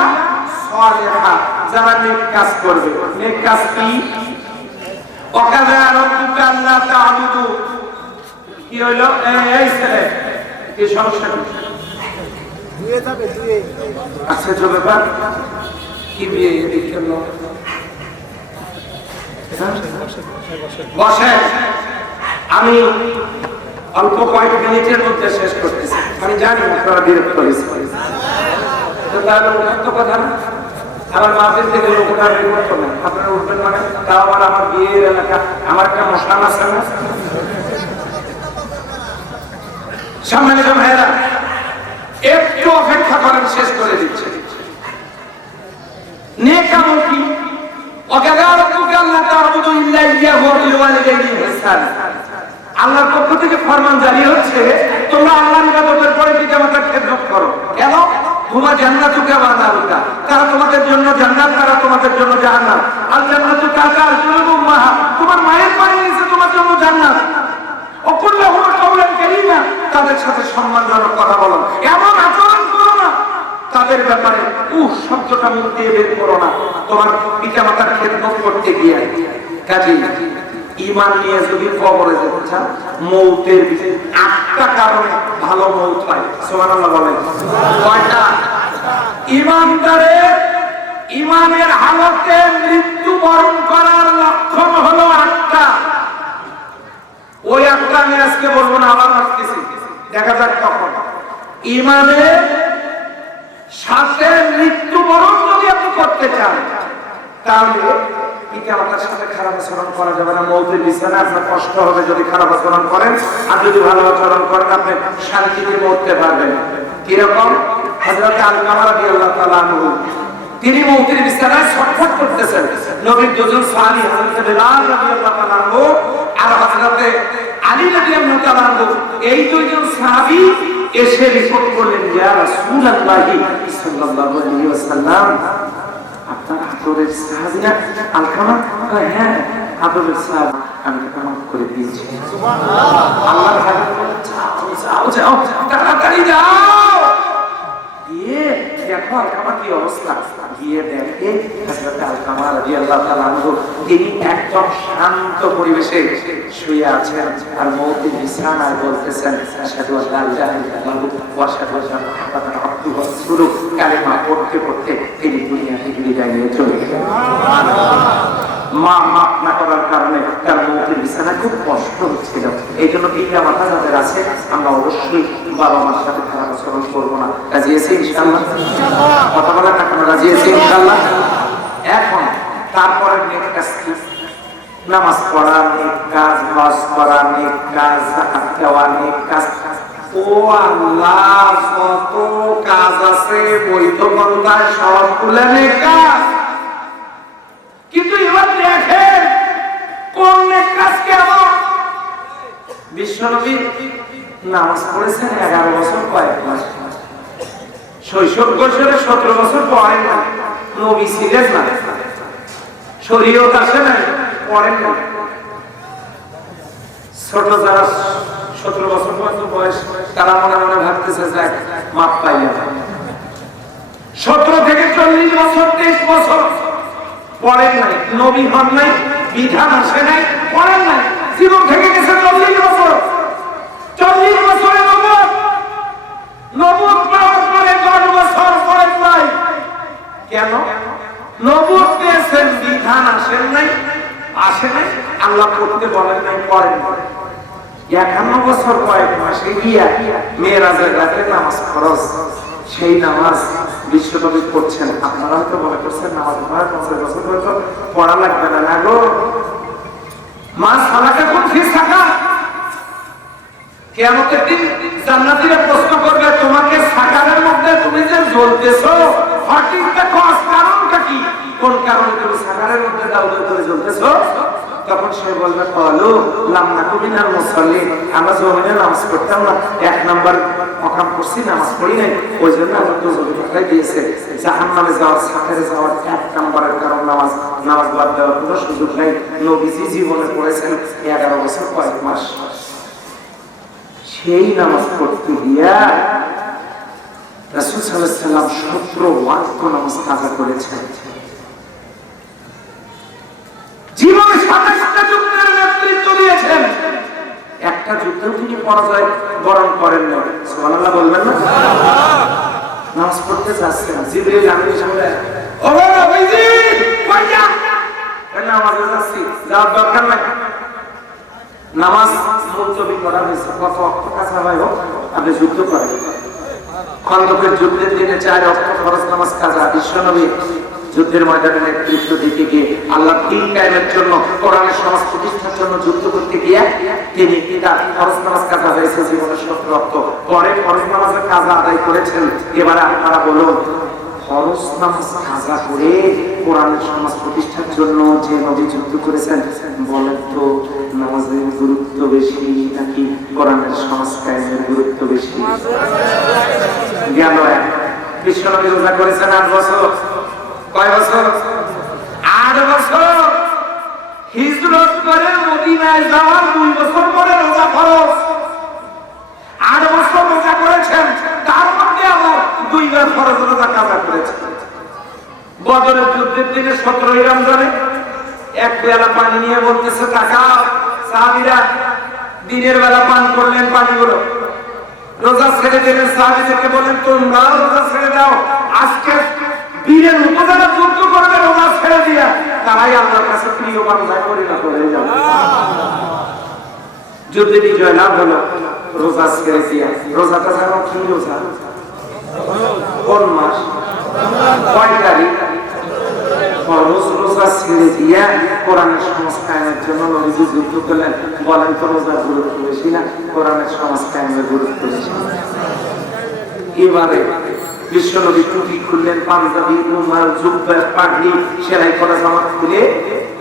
সালেহা, যারা নেক কাজ করবে। নেক কাজ কি? ওয়াকাযা রাব্বুকা আল্লা তা'বুদু। কি হলো? এই ছেলে কি সমস্যা? দুয়ে যাবে, দুয়ে আচ্ছা তো ব্যাপার কি বিয়ে দেখেন না বসে। আমি অল্প কয়েক মিনিটের মধ্যে শেষ করতেছি। আমি জানি আপনারা বিরক্ত হয়েছে, তাহলে তো কথা না। আমার মাঝে থেকে লোক ওঠার বিরক্ত নেই, আপনারা উঠবেন মানে। তাও আবার আমার বিয়ের এলাকা, আমার একটা মশান আছে না। সম্মানিত ভাইয়েরা, একটু অপেক্ষা করেন, শেষ করে দিচ্ছে। নেক আমল কি? আল্লাহর পক্ষ থেকে ফরমান জারি হচ্ছে, তোমরা আল্লাহর ইবাদতের পরে পিতামাতার খেদমত করো। কেন? তোমার জান্নাতুকা ওয়া নারুকা, তারা তোমাদের জন্য জান্নাত, তারা তোমাদের জন্য জাহান্নাম। আল জান্নাতুকা তা'জুলু উম্মাহা, তোমার মায়ের পানি নিচে তোমার জন্য জান্নাত। অকুল্লাহুম কাওলান কারীমা, তাদের সাথে সম্মানজনক কথা বলো, এমন আচরণ করো না তাদের ব্যাপারে শব্দটা মুখ দিয়ে বের করো না তোমার পিতামাতার খেদমত করতে গিয়ে। কাজে ঈমান নিয়ে যদি কবরে যেতে চান, মৌতের 8টা কারণে ভালো মৌত হয়। সুবহানাল্লাহ বলেন। কয়টা? ঈমানদারের ঈমানের হালতে মৃত্যু বরণ করার লক্ষণ হলো 8টা। ওই 8টা আমি আজকে বলবো না, আবার আসতেছি, দেখা যাক কখন। ঈমানের সাথে মৃত্যুবরণ যদি আপনি করতে চান তাহলে পিতামাতার সাথে খারাপ আচরণ করা যাবে না। মৌতের বিছানায় আপনার কষ্ট হবে যদি খারাপ আচরণ করেন, আর যদি ভালো আচরণ করেন আপনি শান্তিতে মরতে পারবেন। কিরকম? হযরত আলকামা রাদিয়াল্লাহু তাআলা আনহু, তিনি মৌতের বিছানায় ছটফট করতেছেন। নবীর দুজন সাহাবী হযরত বিলাল রাদিয়াল্লাহু তাআলা আনহু আর হযরত আলী রাদিয়াল্লাহু তাআলা আনহু, এই দুইজন সাহাবী এসে রিপোর্ট করলেন, ইয়া রাসূলুল্লাহ সাল্লাল্লাহু আলাইহি ওয়াসাল্লাম, আপনার আদরের সাহাবী না আলকামা? হ্যাঁ, আদরের সাহাবী। আমি তাকে মাফ করে দিয়েছি। আল্লাহর হাবিব বলেন, যাও যাও যাও, তাড়াতাড়ি যাও, গিয়ে দেখো আলকামার কি অবস্থা। গিয়ে দেখে হযরত আলকামা রাদিয়াল্লাহু তাআলা আনহু তিনি একদম শান্ত পরিবেশে শুয়ে আছেন আর মওতের বিছানায় বলতেছেন, আশহাদু আল্লা ইলাহা ইল্লাল্লাহু ওয়া আশহাদু আন্না মুহাম্মাদান আবদুহু ওয়া রাসূলুহু। কালেমা পড়তে পড়তে তিনি দুনিয়া থেকে বিদায় নিয়ে চলে গেলেন। মা মাফ না করার কারণে তার মওতের বিছানা খুব কষ্ট হচ্ছিল। এই জন্য পিতা মাতা যাদের আছে আমরা অবশ্যই বাবা মার সাথে খারাপ আচরণ করবো না। রাজি আছি ইনশাআল্লাহ? কথা বলেন না কেন? রাজি আছি ইনশাআল্লাহ? এখন তারপরে নেক কাজ কি? নামাজ পড়া নেক কাজ, হজ করা নেক কাজ, যাকাত দেওয়া নেক কাজ। ও আল্লাহ, কত কাজ আছে বৈধ পন্থায়, সবগুলো নেক কাজ। কিন্তু এবার দেখেন কোন নেক কাজ কেমন। বিশ্বনবী নামাজ পড়েছেন 11 বছর কয়েক মাস, শৈশব কৈশোরে 17 বছর পড়েন না, নবী ছিলেন না, শরীয়ত আসে না, পড়েন না। ছোট যারা 17 বছর পর্যন্ত বয়স তারা মনে মনে ভাবতেছে যে মাপ পাইয়া। 17 থেকে 40 বছর 23 বছর পড়েন নাই, নবী হন নাই, বিধান আসে নাই, পড়েন নাই, জীবন থেকে গেছে 40 বছর। 40 বছরে নবুয়ত পাওয়ার পরে 10 বছর পড়েন নাই। কেন? নবুয়ত পেয়েছেন, বিধান আসেন নাই, আসে নাই, আল্লাহ পড়তে বলেন নাই, পড়েন নাই। 51 বছর কয়েক মাসে গিয়া মেরাজের রাতে নামাজ ফরজ, সেই নামাজ বিশ্বনবী পড়ছেন। আপনারা হয়তো মনে করছেন নামাজ পড়া 50 বছর পর্যন্ত পড়া লাগবে না। না গো, মা সালাকে কোন ফিস থাকা। কিয়ামতের দিন জান্নাতীরা প্রশ্ন করবে, তোমাকে সাকারের মধ্যে তুমি যে জ্বলতেছো, হোয়াট ইজ দ্য কজ, কারণটা কি? কোন কারণে তুমি সাকারের মধ্যে দাউদ করে জ্বলতেছো? তখন সে বলবে, কলু লাম নাকু মিনাল মুসাল্লিন, আমরা জমিনে নামাজ পড়তাম না, 1 নাম্বার মকাম করছি, নামাজ পড়ি নাই, ওই জন্য আল্লাহ তো জমিনে দিয়েছে। জাহান্নামে যাওয়ার, সাকারে যাওয়ার 1 নাম্বারের কারণ নামাজ। নামাজ বাদ দেওয়ার কোনো সুযোগ নাই। নবীজি জীবনে পড়েছেন 11 বছর কয়েক মাস। সেই নামাজ পড়তে গিয়া রাসূল সাল্লাল্লাহু আলাইহি ওয়াসাল্লাম 17 ওয়াক্ত নামাজ কাজা করেছেন। জীবনে 27টা যুদ্ধের নেতৃত্ব দিয়েছেন, একটা যুদ্ধেও তিনি পরাজয় বরণ করেন না। সুবহানাল্লাহ বলবেন না? নামাজ পড়তে যাচ্ছেন, জিবরিল আমিনের সামনে, ও নবীজি কই যান? নামাজে যাচ্ছি, যাওয়ার দরকার নাই। নামাজ মুলতবি করা হয়েছে, কত ওয়াক্ত কাজা হয় হোক, আপনি যুদ্ধ করেন। খন্দকের যুদ্ধের দিনে 4 ওয়াক্ত ফরজ নামাজ কাজা। বিশ্বনবী যুদ্ধের ময়দানে নেতৃত্ব দিতে গিয়ে আল্লাহর দ্বীন কায়েমের জন্য, কোরআনের সমাজ প্রতিষ্ঠার জন্য যুদ্ধ করতে গিয়ে তিনি তার ফরজ নামাজ কাজা হয়েছে জীবনে 17 ওয়াক্ত। পরে ফরজ নামাজের কাজা আদায় করেছেন। এবারে আপনারা বলুন, ফরজ নামাজ কাজা করে কোরআনের সমাজ প্রতিষ্ঠার জন্য যে নবী যুদ্ধ করেছেন, বলেন তো নামাজের গুরুত্ব বেশি নাকি কোরআনের সমাজ কায়েমের গুরুত্ব বেশি? গেল এক। বিশ্বনবী রোজা করেছেন 8 বছর। কয় বছর? 8 বছর। হিজরত করে মদিনায় যাওয়ার 2 বছর পরে রোজা ফরজ। 8 বছর রোজা করেছেন, তার মধ্যে আবার 2 বার ফরজ রোজা কাজা করেছেন। বদরের যুদ্ধের দিনে 17 রমজানে 1 বেলা পানি নিয়ে বলতেছে, টাকা সাহাবীরা দিনের বেলা পান করলেন পানিগুলো, রোজা ছেড়ে দিলেন। সাহাবীদেরকে বলেন, তোমরা রোজা ছেড়ে দাও, আজকে বীরের উপজেলা যুদ্ধ করবে রোজা ছেড়ে দিয়া, তারাই আল্লাহর কাছে প্রিয় বান্দা পরিণত হয়ে যাবে। যুদ্ধে বিজয় লাভ হলো রোজা ছেড়ে দিয়া। রোজাটা যেন কি রোজা? কোন মাস? কয় তারিখ? ফরজ রোজা ছেড়ে দিয়া কোরআনের সমাজ কায়েমের জন্য নবীজি যুদ্ধ করলেন। বলেন তো রোজার গুরুত্ব বেশি না কোরআনের সমাজ কায়েমের গুরুত্ব বেশি? এবারে বিশ্বনবী টুপি খুললেন, পাঞ্জাবি, রুমাল, জুব্বা, পাগড়ি, সেলাই করা জামা খুলে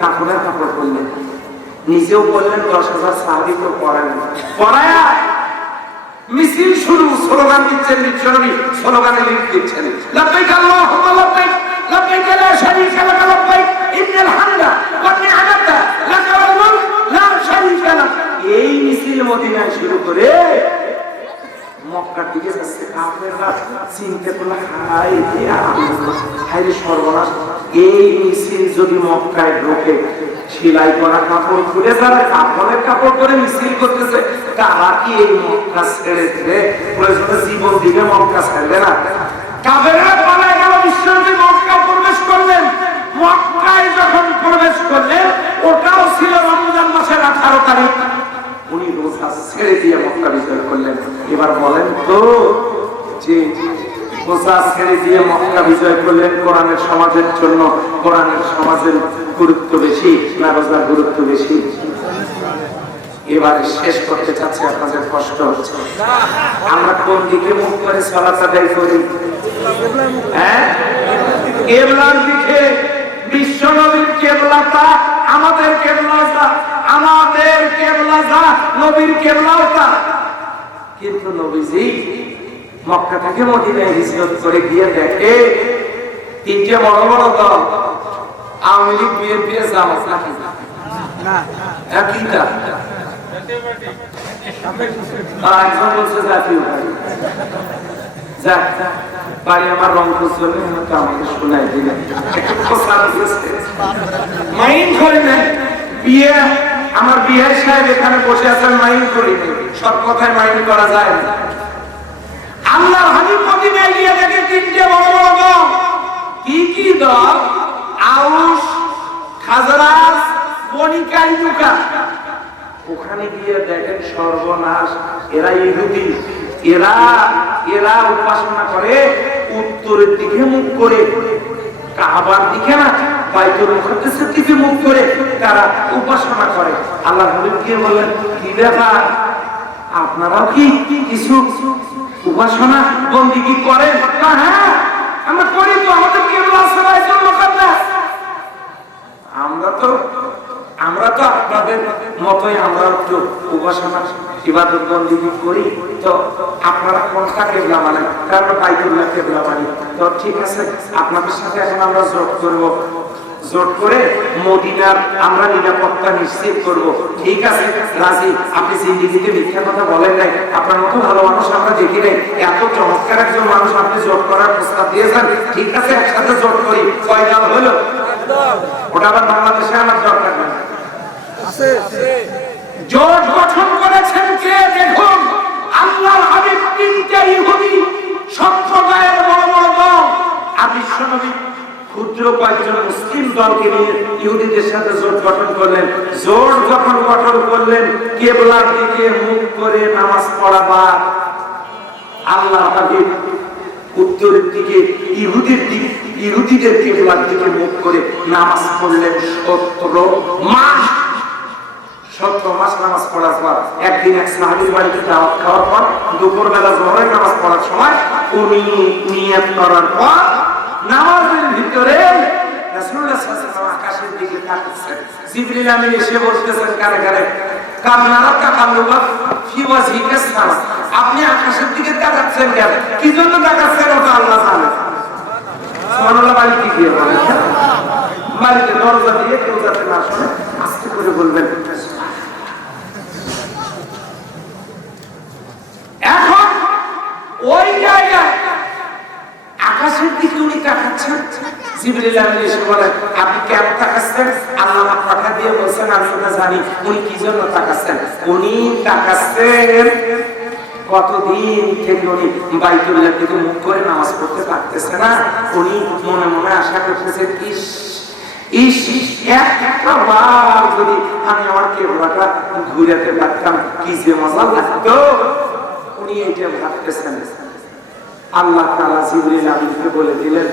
কাপড়ের কাপড় পরলেন, নিজেও বললেন, 10,000 সাহাবী তো পড়ায়া মিছিল শুরু। স্লোগান দিচ্ছেন বিশ্বনবী, স্লোগানে লিখ দিচ্ছেন, লাব্বাইক আল্লাহুম্মা লাব্বাইক, লাব্বাইক লা শারীকা লাক লাব্বাইক, ইন্নাল হামদা ওয়ান নি'মাতা লাকা ওয়াল মুলক লা সাহাবেরা চিনতে পারল, হাই হাইরে সর্বনাশ, এই মিছিল যদি মক্কায় ঢোকে, সেলাই করা কাপড় খুলে যারা কাপড়ের কাপড় করে মিছিল করতেছে, তারা কি এই মক্কা ছেড়ে দিবে? প্রয়োজনে জীবন দিবে, মক্কা ছাড়বে না। কাফেররা পালায় গেল, বিশ্বনবী মক্কা প্রবেশ করলেন। মক্কায় যখন প্রবেশ করলেন, ওটাও ছিল রমজান মাসের 18 তারিখ। উনি রোজা ছেড়ে দিয়ে মক্কা বিজয় করলেন। এবার বলেন তো, যে রোজা ছেড়ে দিয়ে মক্কা বিজয় করলেন, কোরআনের সমাজের জন্য কোরআনের সমাজের গুরুত্ব বেশি না রোজার গুরুত্ব বেশি? এবারে শেষ করতে চাচ্ছি, আপনাদের কষ্ট হচ্ছে। আমরা কোন দিকে মুখ করে সালাত আদায় করি? হ্যাঁ, কেবলার দিকে। বিশ্বনবীর কেবলাটা আমাদের কেবলাটা, আমাদের কেবলাটা নবীর কেবলাটা। কিন্তু নবীজি মক্কা থেকে মদিনায় হিজরত করে গিয়ে দেখে তিনটে বড় বড় দল, আওয়ামী লীগ, বিএনপি, জামাত, নাকি না? তিনটা। একজন বলছে জাতীয় পার্টি। যাক, বাড়ি আমার রংপুর চলে, আমাকে শোনাই দিলেন, মাইন্ড করি না। বিয়ে, আমার বিয়ের সাহেব এখানে বসে আছেন, মাইন্ড করি না। সব কথায় মাইন্ড করা যায় না। আল্লাহর হাবিব মদিনায় গিয়ে দেখে তিনটে বড় বড় দল। কি কি দল? আউস, খাজরাজ, বনি কাইনুকা। ওখানে গিয়ে দেখেন সর্বনাশ, এরা ইহুদি। এরা এরা উপাসনা করে উত্তরের দিকে মুখ করে, কাবার দিকে না, বাইতুল মুকাদ্দাসের দিকে মুখ করে তারা উপাসনা করে। আল্লাহর হাবিব কি বলেন, কি ব্যাপার, আপনারাও কি কিছু উপাসনা বন্দেগী করেন? হ্যাঁ, আমরা করি তো, আমাদের কিবলা আছে বাইতুল মুকাদ্দাস। আমরা তো আপনাদের মতোই আমরা একটু উপাসনা ইবাদত বন্দেগী করি। তো আপনারা কোনটা কেবলা মানেন? কারণ বাইতুল্লাহ কেবলা মানি। তো ঠিক আছে, আপনাদের সাথে এখন আমরা জোট করব, জোট করে মদিনার আমরা নিরাপত্তা নিশ্চিত করব। ঠিক আছে, রাজি। আপনি জিন্দিগিতে মিথ্যা কথা বলেন নাই, আপনার মতো ভালো মানুষ আমরা দেখি নাই। এত চমৎকার একজন মানুষ, আপনি জোট করার প্রস্তাব দিয়েছেন। ঠিক আছে, একসাথে জোট করি। কয় দল হলো? ওটা আবার বাংলাদেশে আমার দরকার নেই। জোট গঠন করেছেন কে? দেখুন, আল্লাহর হাবিব তিনটা ইহুদি সম্প্রদায়ের বড় বড় দল, আর বিশ্বনবী ক্ষুদ্র কয়েকজন মুসলিম দলকে নিয়ে ইহুদিদের সাথে জোট গঠন করলেন। জোট যখন গঠন করলেন, কিবলার দিকে মুখ করে নামাজ পড়াবার আল্লাহর হাবিব উত্তরের দিকে ইহুদিদের কিবলার দিকে মুখ করে নামাজ পড়লেন 17 মাস। 17 মাস নামাজ পড়ার পর একদিন এক সাহাবীর বাড়িতে দাওয়াত খাওয়ার পর দুপুরবেলা জোহরের নামাজ পড়ার সময় উনি নিয়ত করার পর নামাজের ভিতরে রাসূলুল্লাহ সাল্লাল্লাহু আলাইহি ওয়াসাল্লাম আকাশের দিকে তাকাচ্ছেন। জিবরিল আমিন এসে বলতেছেন কানে কানে, কান্নারাকা কাল্লুবা ফি ওয়াজহিকা সালাম, আপনি আকাশের দিকে তাকাচ্ছেন কেন? কি জন্য তাকাচ্ছেন ওটা আল্লাহ জানেন। সুবহানাল্লাহ। বাড়িতে গিয়ে বলেন, বাড়িতে দরজা দিয়ে কেউ যাতে না শুনে আস্তে করে বলবেন। এখন ওই জায়গায় আকাশের দিকে উনি তাকাচ্ছেন। জিবরিল আমিন এসে বলেন, আপনি কেন তাকাচ্ছেন? আল্লাহ কথা দিয়ে বলছেন, আমি ওটা জানি। উনি কি জন্য তাকাচ্ছেন? উনি তাকাচ্ছেন, কতদিন থেকে উনি বাইতুল্লাহ দিকে মুখ করে নামাজ পড়তে পারতেছে না। উনি মনে মনে আশা করতেছেন, একটা বার যদি আমি আমার কেবলাটা ঘুরাতে পারতাম, কি যে মজা লাগতো। উনি এইটা ভাবতেছেন। আল্লাহ তাআলা জিবরিল আমিনকে বলে দিলেন,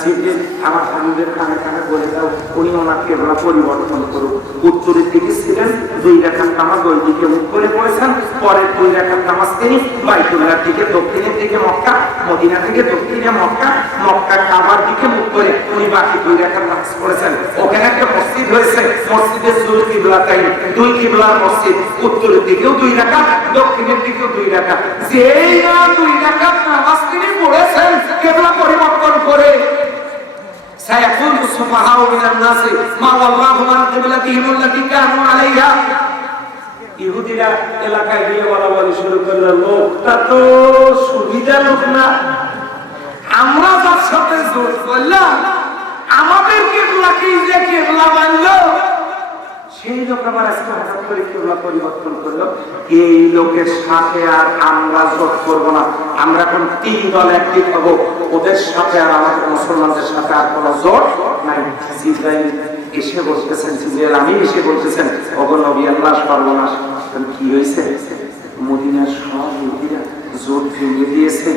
জিবরিল আমার হাবিবের কানে কানে বলে দাও, উনি ওনার কেবলা পরিবর্তন করুক। উত্তরের দিকে ছিলেন, 2 রাকাত নামাজ ওই দিকে মুখ করে পড়েছেন। পরের 2 রাকাত নামাজ তিনি বাইতুল্লাহর দিকে, দক্ষিণের দিকে মক্কা, মদিনা থেকে দক্ষিণে মক্কা, মক্কা কাবার দিকে মুখ করে উনি বাকি 2 রাকাত নামাজ পড়েছেন। ওখানে একটা মসজিদ হয়েছে, মসজিদের জুল কিবলাতাইন, 2 কিবলার মসজিদ। উত্তরের দিকেও 2 রাকাত, দক্ষিণের দিকেও 2 রাকাত। যেই না 2 রাকাত নামাজ তিনি পড়েছেন কেবলা পরিবর্তন করে, সায়াকুল সুবহানাহু মিনান নাস মা ওয়াল্লাহু আন কিবলাতিহিম আল্লাতী কানু আলাইহা, ইহুদিরা এলাকায় গিয়ে বলা বলি শুরু করলো, লোকটা তো সুবিধা লোক না, আমরা যার সাথে জোট করলাম আমাদের কেবলাকে যে কেবলা বানলো, সেই লোক আবার আজকে হঠাৎ করে কেবলা পরিবর্তন করলো। এই লোকের সাথে আর আমরা জোট করবো না, আমরা এখন 3 দল একদিক হবো, ওদের সাথে আর আমাদের মুসলমানদের সাথে আর কোনো জোট নাই। জিবরাইল এসে বলতেছেন, জিবরাইল আমি এসে বলতেছেন, ওগো নবী আল্লাহ সর্বনাশ। কি হয়েছে? মদিনার সব ইহুদিরা জোট ভেঙে দিয়েছে,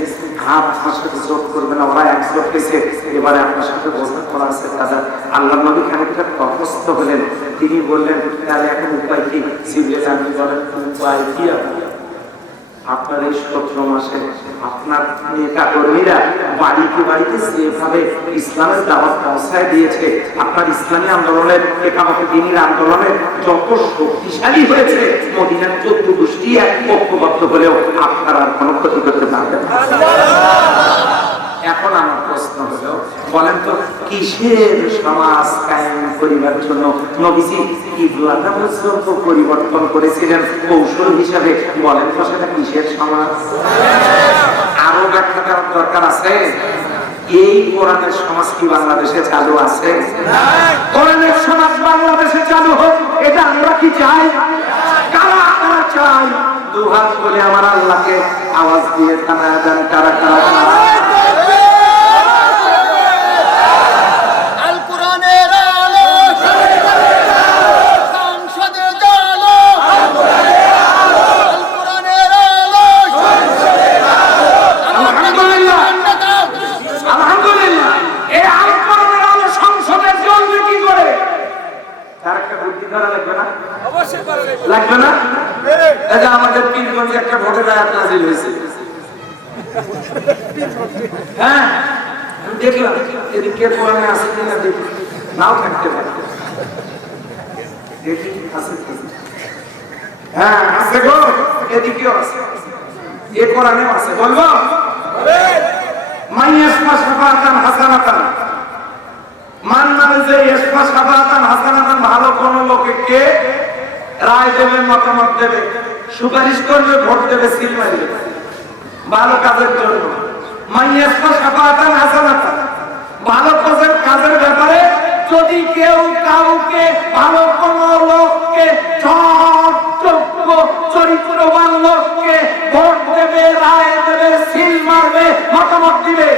আপনার সাথে জোট করবে না, ওরা একজোট হয়েছে, এবারে আপনার সাথে বোঝা করা আছে কাজা। আল্লাহ নবী খানিকটা তটস্থ হলেন, তিনি বললেন তাহলে এখন উপায় কি? জিবরাইল আমিন বলেন উপায় কি? আপনার এই 17 মাসে আপনার নেতা কর্মীরা বাড়িতে বাড়িতে যেভাবে ইসলামের দাওয়াত পৌঁছায় দিয়েছে, আপনার ইসলামী আন্দোলনের একামতে দিনের আন্দোলনের যত শক্তিশালী হয়েছে, মদিনার 14 গোষ্ঠী এক ঐক্যবদ্ধ হলেও আপনার আর কোনো ক্ষতি করতে পারবেন না। এখন আমার প্রশ্ন হলো, বলেন তো কিসের সমাজ কায়েম করিবার জন্য নবীজি কিবলাটা পর্যন্ত পরিবর্তন করেছিলেন কৌশল হিসাবে? বলেন তো সেটা কিসের সমাজ? আরো ব্যাখ্যা করার দরকার আছে। এই কোরআনের সমাজ কি বাংলাদেশে চালু আছে? কোরআনের সমাজ বাংলাদেশে চালু হোক, এটা আমরা কি চাই? কারা কারা চাই? দুহাত বলে আমার আল্লাহকে আওয়াজ দিয়ে জানায় দেন, কারা কারা চায়? লাগবে না? আমাদের পীরগঞ্জে একটা ভোটের আয়াত নাযিল হয়েছে, হ্যাঁ দেখলাম, এদিকে কোরআনে আছে কিনা দেখি, নাও থাকতে পারে, দেখি আছে, হ্যাঁ আছে গো, এদিকেও আছে, এ কোরআনেও আছে। বলবো মাইয়াসমা শাফাআতান হাসানাতান, মান মানে যে ইসমা শাফাআতান হাসানাতান, ভালো কোন লোককে রায় দেবে, মতামত দেবে, সুপারিশ করবে, ভোট দেবে, সিল মারবে ভালো কাজের জন্য। মাইয়াসমা শাফাআতান হাসানাতান, ভালো কাজের ব্যাপারে যদি কেউ কাউকে, ভালো কোন লোককে, যোগ্য চরিত্রবান লোককে ভোট দেবে, রায় দেবে, সিল মারবে, মতামত দিবে,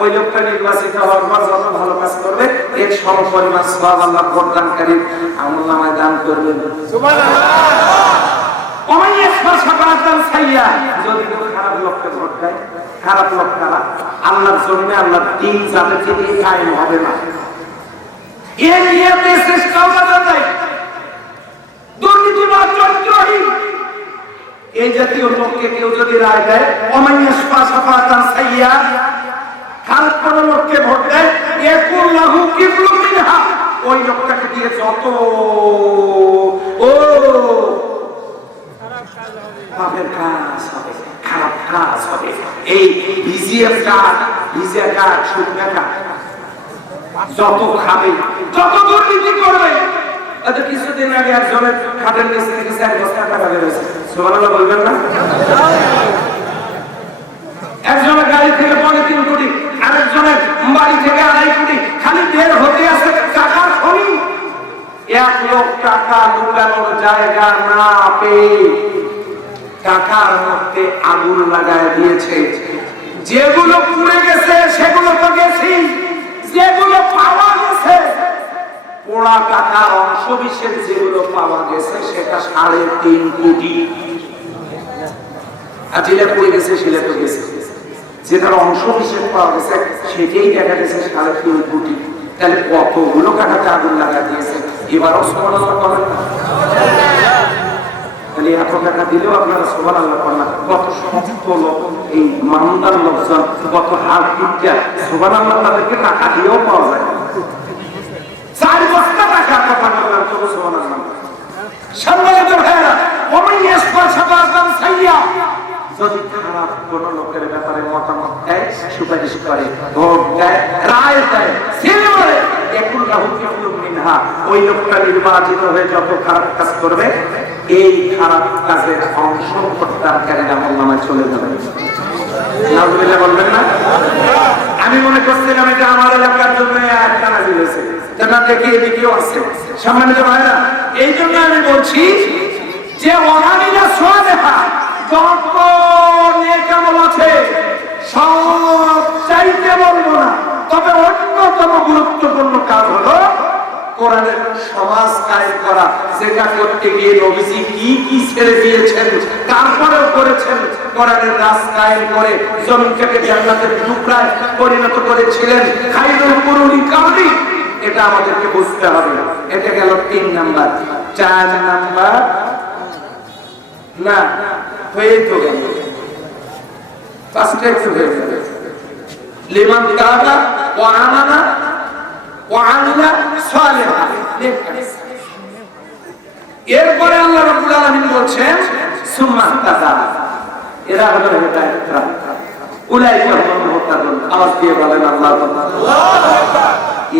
ওই লোকটা নির্বাচিত হওয়ার পর যত ভালো কাজ করবে এর সমপরিমাণ সওয়াব আল্লাহ প্রদানকারীর আমলনামায় দান করবেন। যদি কেউ খারাপ লোককে ভোট দেয়, খারাপ লোক কারা? আল্লাহর জন্য আল্লাহর দ্বীন যাদেরকে দিয়ে কায়েম হবে না, এর নিয়তে চেষ্টাও যায় দুর্নীতিবাদ, চরিত্রহীন এই জাতীয় লোককে কেউ যদি রায় দেয়, অমাইয়াসমা শাফাআতান সাইয়্যা, খারাপ কোন লোককে ভোট দেয়, ইয়াকুল লাহু কিবলুম মিনহা, ওই লোকটাকে দিয়ে যত পাপের কাজ হবে, খারাপ কাজ হবে, এই ভিজিএফ কার্ড, ভিসা কার্ড, সুবিধা কার্ড যত খাবে, যত দুর্নীতি করবে। কিছুদিন আগে একজনের খাটের নিচে থেকে 4 বস্তা টাকা বেরোছে, সুবহানাল্লাহ বলবেন না? একজনের গাড়ি থেকে 3 কোটি, আরেকজনের বাড়ি থেকে 2.5 কোটি, খালি বের হতে আছে টাকার খনি। 1 লাখ টাকা লুকানোর জায়গা না পেয়ে টাকার মধ্যে আগুন লাগায় দিয়েছে। যেগুলো পুড়ে গেছে সেগুলো তো গেছি, যেগুলো পাওয়া গেছে পোড়া টাকার অংশ বিশেষ যেগুলো পাওয়া গেছে সেটা 3.5 কোটি। আর যেটা পড়ে গেছে সেটা তো গেছে, যেটার অংশ বিশেষ পাওয়া গেছে সেটাই দেখা গেছে 3.5 কোটি। তাহলে কতগুলো টাকাতে আগুন লাগা দিয়েছে। এবারও সুবহানাল্লাহ বলেন না? তাহলে এত টাকা দিলেও আপনারা সুবহানাল্লাহ বলেন না? কত সমস্ত লোক, এই মানদার লোকজন, কত হাত দুটিয়া সুবহানাল্লাহ, তাদেরকে টাকা দিয়েও পাওয়া যায়। 4 বস্তা টাকা কথা বললাম, তবু সুবহানাল্লাহ। সম্মানিত ভাইরা, ওমাইয়াসমা শাফাআতান সাইয়্যা, যদি খারাপ কোন লোকের ব্যাপারে মতামত দেয়, সুপারিশ করে, ভোট দেয়, রায় দেয়, সিল মারে, ওই লোকটা নির্বাচিত হয়ে যত খারাপ কাজ করবে এই খারাপ কাজের অংশ প্রত্যাহারকারীর আমলনামায় চলে যাবে। নাউজুবিল্লাহ বলবেন না? আমি মনে করছিলাম এটা আমার এলাকার জন্য একটা নাজিল হয়েছে, না দেখি এদিকেও আছে। সম্মানিত ভাইরা, এই জন্য আমি বলছি যে ওয়াহাবিরা সালেহা যত নেক আমল আছে সব চাইতে বলবো না, তবে অন্যতম গুরুত্বপূর্ণ কাজ হলো কোরআনের সমাজ কায়েম করা, যেটা করতে গিয়ে নবীজি কি কি ছেড়ে দিয়েছেন তারপরেও করেছেন। কোরআনের রাজ কায়েম করে জমিনটাকে জান্নাতের টুকরায় পরিণত করেছিলেন খায়রুল কুরুনি কারনি। এটা আমাদেরকে বুঝতে হবে। এটা গেল 3 নাম্বার। 4 নাম্বার না হয়ে তো গেল, 5টা একটু হয়ে গেল। লিমান তাবা ওয়া আমানা ওয়া আমিলা সালিহান। এরপরে আল্লাহ রাব্বুল আলামিন বলছেন সুম্মা তাবা, এরা হলো হেদায়েতরা, উলাইকা হুমুল মুহতাদুন। আওয়াজ দিয়ে বলেন আল্লাহু আকবার।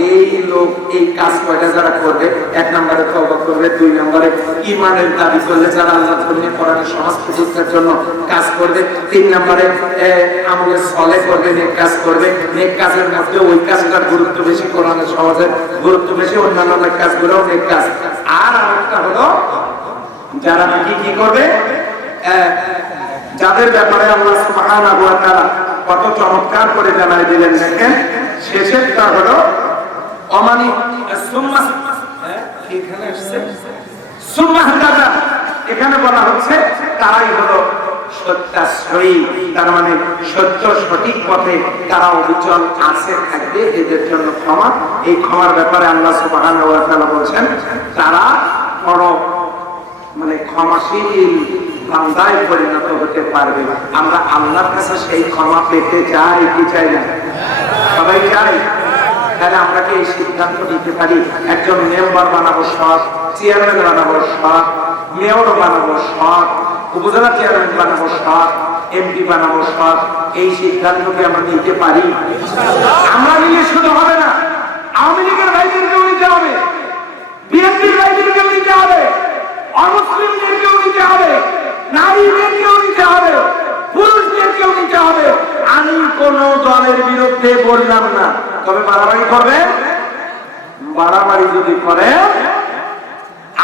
এই লোক এই কাজ কয়টা যারা করবে, 1 নম্বরে তওবা করবে, 2 নম্বরে ঈমানের দাবি করলে যারা আল্লাহর জন্য কোরআনের সমাজ প্রতিষ্ঠার জন্য কাজ করবে, 3 নম্বরে আমলে সলে করবে, নেক কাজ করবে। নেক কাজের মধ্যে ওই কাজটার গুরুত্ব বেশি, কোরআনের সমাজের গুরুত্ব বেশি, অন্যান্য নেক কাজগুলোও নেক কাজ। আর আরেকটা হলো যারা নাকি কি করবে, যাদের ব্যাপারে আল্লাহ সুবহানাহু ওয়া তাআলা কত চমৎকার করে জানাই দিলেন। দেখেন শেষেরটা হলো অমানি সুম্মা, এখানে আসছে সুম্মা হাদাদা, এখানে বলা হচ্ছে তারাই হলো সত্যাশ্রয়ী, তার মানে সত্য সঠিক পথে তারা অবিচল আছে, থাকবে। এদের জন্য ক্ষমা, এই ক্ষমার ব্যাপারে আল্লাহ সুবহানাহু ওয়া তাআলা বলেন তারা বড় মানে ক্ষমাশীল বান্দায় পরিণত হতে পারবে। আমরা আল্লাহর কাছে সেই ক্ষমা পেতে চাই কি চাই না? সবাই চাই। তাহলে আমরা কি এই সিদ্ধান্ত নিতে পারি একজন মেম্বার বানাবো সৎ, চেয়ারম্যান বানাবো সৎ, মেয়র বানাবো সৎ, উপজেলা চেয়ারম্যান বানাবো সৎ, এমপি বানাবো সৎ? এই সিদ্ধান্তকে আমরা নিতে পারি? আমরা নিয়ে শুধু হবে না, আওয়ামী লীগের ভাইদেরকেও নিতে হবে, বিএনপির ভাইদেরকেও নিতে হবে, অমুসলিমদেরকেও নিতে হবে, নারীদেরকেও নিতে হবে, পুরুষদেরকেও নিতে হবে। আমি কোন দলের বিরুদ্ধে বললাম না, তবে বাড়াবাড়ি করবে, বাড়াবাড়ি যদি করে,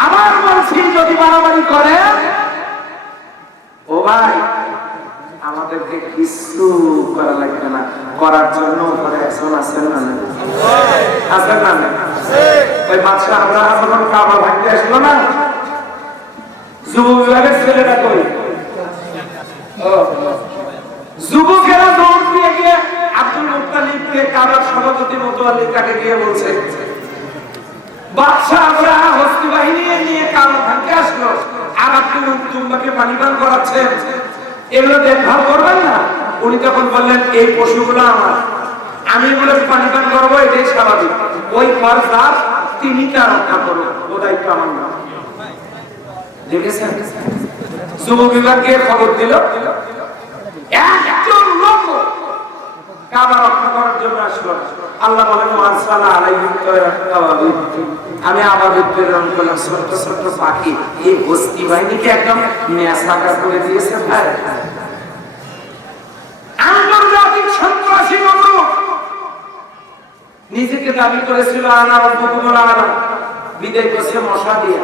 আবার বলছি যদি বাড়াবাড়ি করে, ও ভাই আমাদেরকে কিছু করা লাগবে না, করার জন্য ঘরে একজন আছেন না? আছেন না? ওই বাদশা আমরা যখন কাবা ভাঙতে আসলো না, যুব বিভাগের ছেলেরা কই, যুবকেরা দৌড় দিয়ে গিয়ে আব্দুল মুত্তালিবকে কাবার সভাপতি মুতাওয়াল্লিদকে গিয়ে বলছে বাদশা আমরা হস্তি বাহিনী নিয়ে কাবা ভাঙতে আসলো, আর আপনি তুমবাকে পানি পান করাচ্ছেন, এগুলো দেখভাল করবেন না? উনি তখন বললেন এই পশুগুলো আমার, আমি এগুলো পানি পান করবো, এটাই স্বাভাবিক। ওই ফরজাত তিনি তা রক্ষা করুন, ও দায়িত্ব আমার না। দেখেছেন যুব বিভাগকে খবর দিল, একজন লোক কাবা রক্ষা করার জন্য আসলো। আল্লাহ বলেন মারসালা আলাইহিম তাওয়াবিন, আমি আবাবিল প্রেরণ করলাম ছোট ছোট পাখি। এই হস্তি বাহিনীকে একদম নেশাকার করে দিয়েছে ভাই। আন্তর্জাতিক সন্ত্রাসী মমলুক নিজেকে দাবি করেছিল আনা রব্বুকুমুল আলা, বিদায় করছে মশা দিয়ে,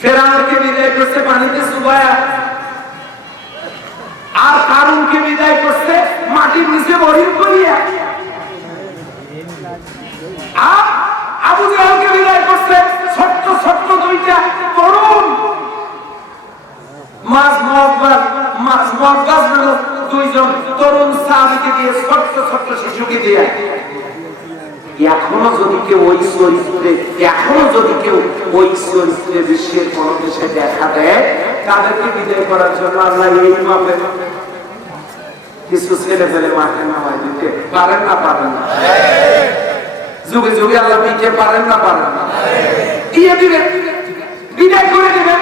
ফেরাউনকে বিদায় করছে পানিতে চুবায়া, আর কারুনকে বিদায় করছে মাটির নিচে বহির করিয়া, আর আবু জাহেলকে বিদায় করছে ছোট্ট ছোট্ট 2টা তরুণ দুইজন তরুণ সাহাবীকে দিয়ে, ছোট্ট ছোট্ট শিশুকে দিয়ে। এখনো যদি কেউ ওই চরিত্রে বিশ্বের কোন দেশে দেখা দেয়, তাদেরকে বিদায় করার জন্য আল্লাহ এই ভাবে কিছু ছেলে ফেলে মাঠে নামায় দিতে পারেন না? পারেন না? যুগে যুগে আল্লাহ দিতে পারেন না? পারেন না? দিয়ে দিবেন, বিদায় করে দিবেন,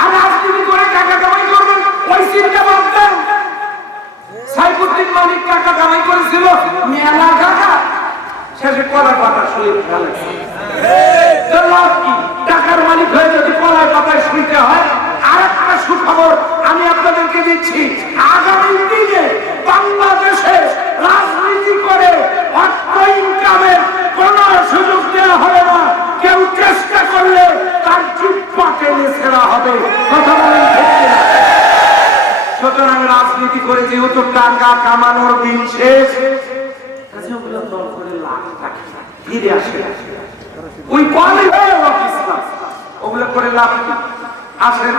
আর রাজনীতি করে টাকা কামাই করবেন। ওই চিন্তা বাদ দেন। সাইফুদ্দিন মালিক টাকা কামাই করেছিল মেলা টাকা, শেষে শরীর খেয়াল আছে টাকার মালিক হয়ে যদি কলায় পাতায় শুনতে হয়। আর একটা সুখবর আমি আপনাদেরকে দিচ্ছি, আগামী দিনে বাংলাদেশে রাজনীতি করে অর্থ ইনকামের কোন সুযোগ দেওয়া হবে না। কেউ চেষ্টা করলে তার জিহ্বা টেনে ছেড়া হবে। কথা বলেন ঠিক কিনা? সুতরাং রাজনীতি করে যেহেতু টাকা কামানোর দিন শেষ, ওগুলো দল করে লাখ টাকা ফিরে আসে ওই বলে ইসলাম, ওগুলো করে লাভ আসেন।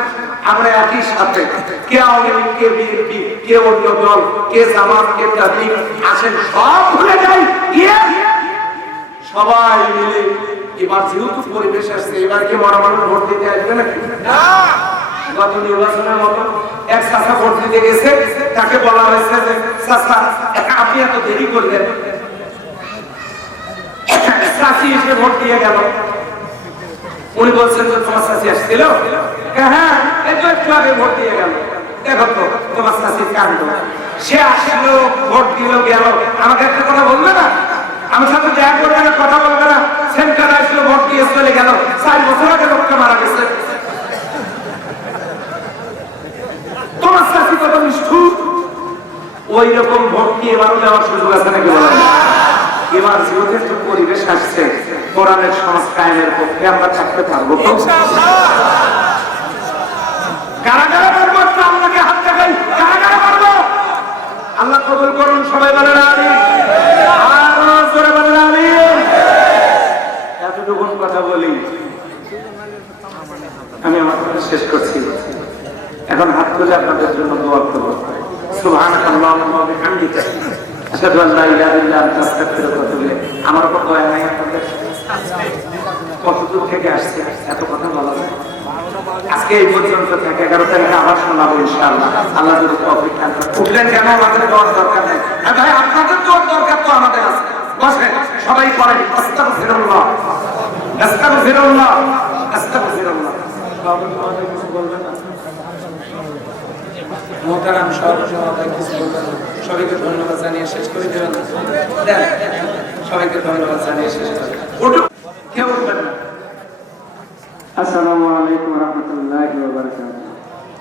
আমরা একই সাথে কে আওয়ামী লীগ, কে বিএনপি, কে অন্য দল, কে জামাত, কে তাবলীগ, আসেন সব ভুলে যাই, সবাই মিলে এবার যেহেতু পরিবেশ আসছে, এবার কি মরা মানুষ ভোট দিতে আসবে নাকি? গত নির্বাচনের মতো এক চাচা ভোট দিতে গেছে, তাকে বলা হয়েছে যে চাচা আপনি এত দেরি করলেন। চাচি এসে ভোট দিয়ে গেল, উনি বলছেন যে তোমার চাচি আসছিল, হ্যাঁ একটু আগে ভোট দিয়ে গেল, দেখো তো তোমার চাচির কাণ্ড। সে আসলো, ভোট দিল, গেল, আমাকে একটা কথা বলবে না? আমার সাথে দেখা করবে না, কথা বলবে না? সেন্টার আসলো, ভোট দিয়ে চলে গেল, 4 বছর আগে লোকটা মারা গেছে। তোমার চাচি কত নিষ্ঠুর। ওই রকম ভোট কি এবারও দেওয়ার সুযোগ আছে নাকি? এবার যেহেতু একটু পরিবেশ আসছে, কোরআনের সমাজ কায়েমের পক্ষে আমরা থাকতে পারবো তো? কারা কারা পারবো? আল্লাহকে হাত দেখাই, কারা কারা পারবো? আল্লাহ কবুল করুন, সবাই বলেন আমিন, আরো জোরে বলেন আমিন। এতটুকুন কথা বলি, আমি আমার কথা শেষ করছি। এখন হাত তুলে আপনাদের জন্য দোয়া করব। সুবহানাল্লাহি ওয়া বিহামদিহি, আশহাদু আল্লা ইলাহা ইল্লা আনতা, আস্তাগফিরুকা ওয়া আতুবু ইলাইক। আমার উপর দয়া নাই আপনাদের? কত দূর থেকে আসছে, এত কথা বলা যায়? আজকে এই পর্যন্ত থেকে 11 তারিখে আবার শোনাবো ইনশাআল্লাহ। আল্লাহ যদি তৌফিক দান করেন। উঠলেন কেন? আমাদের দোয়ার দরকার নেই ভাই, আপনাদের দোয়ার দরকার তো আমাদের আছে। বসে সবাই পড়েন আস্তাগফিরুল্লাহ, আস্তাগফিরুল্লাহ, আস্তাগফিরুল্লাহ। কিছু বলবেন না? মোহতারাম সহযোগিতা কিছু বলবেন না? সবাইকে ধন্যবাদ জানিয়ে শেষ করে দেবেন। সবাইকে ধন্যবাদ জানিয়ে শেষ করে দেবেন। কেউ উঠবেন না। আসসালামু আলাইকুম ওয়া রাহমাতুল্লাহি ওয়া বারাকাতুহু।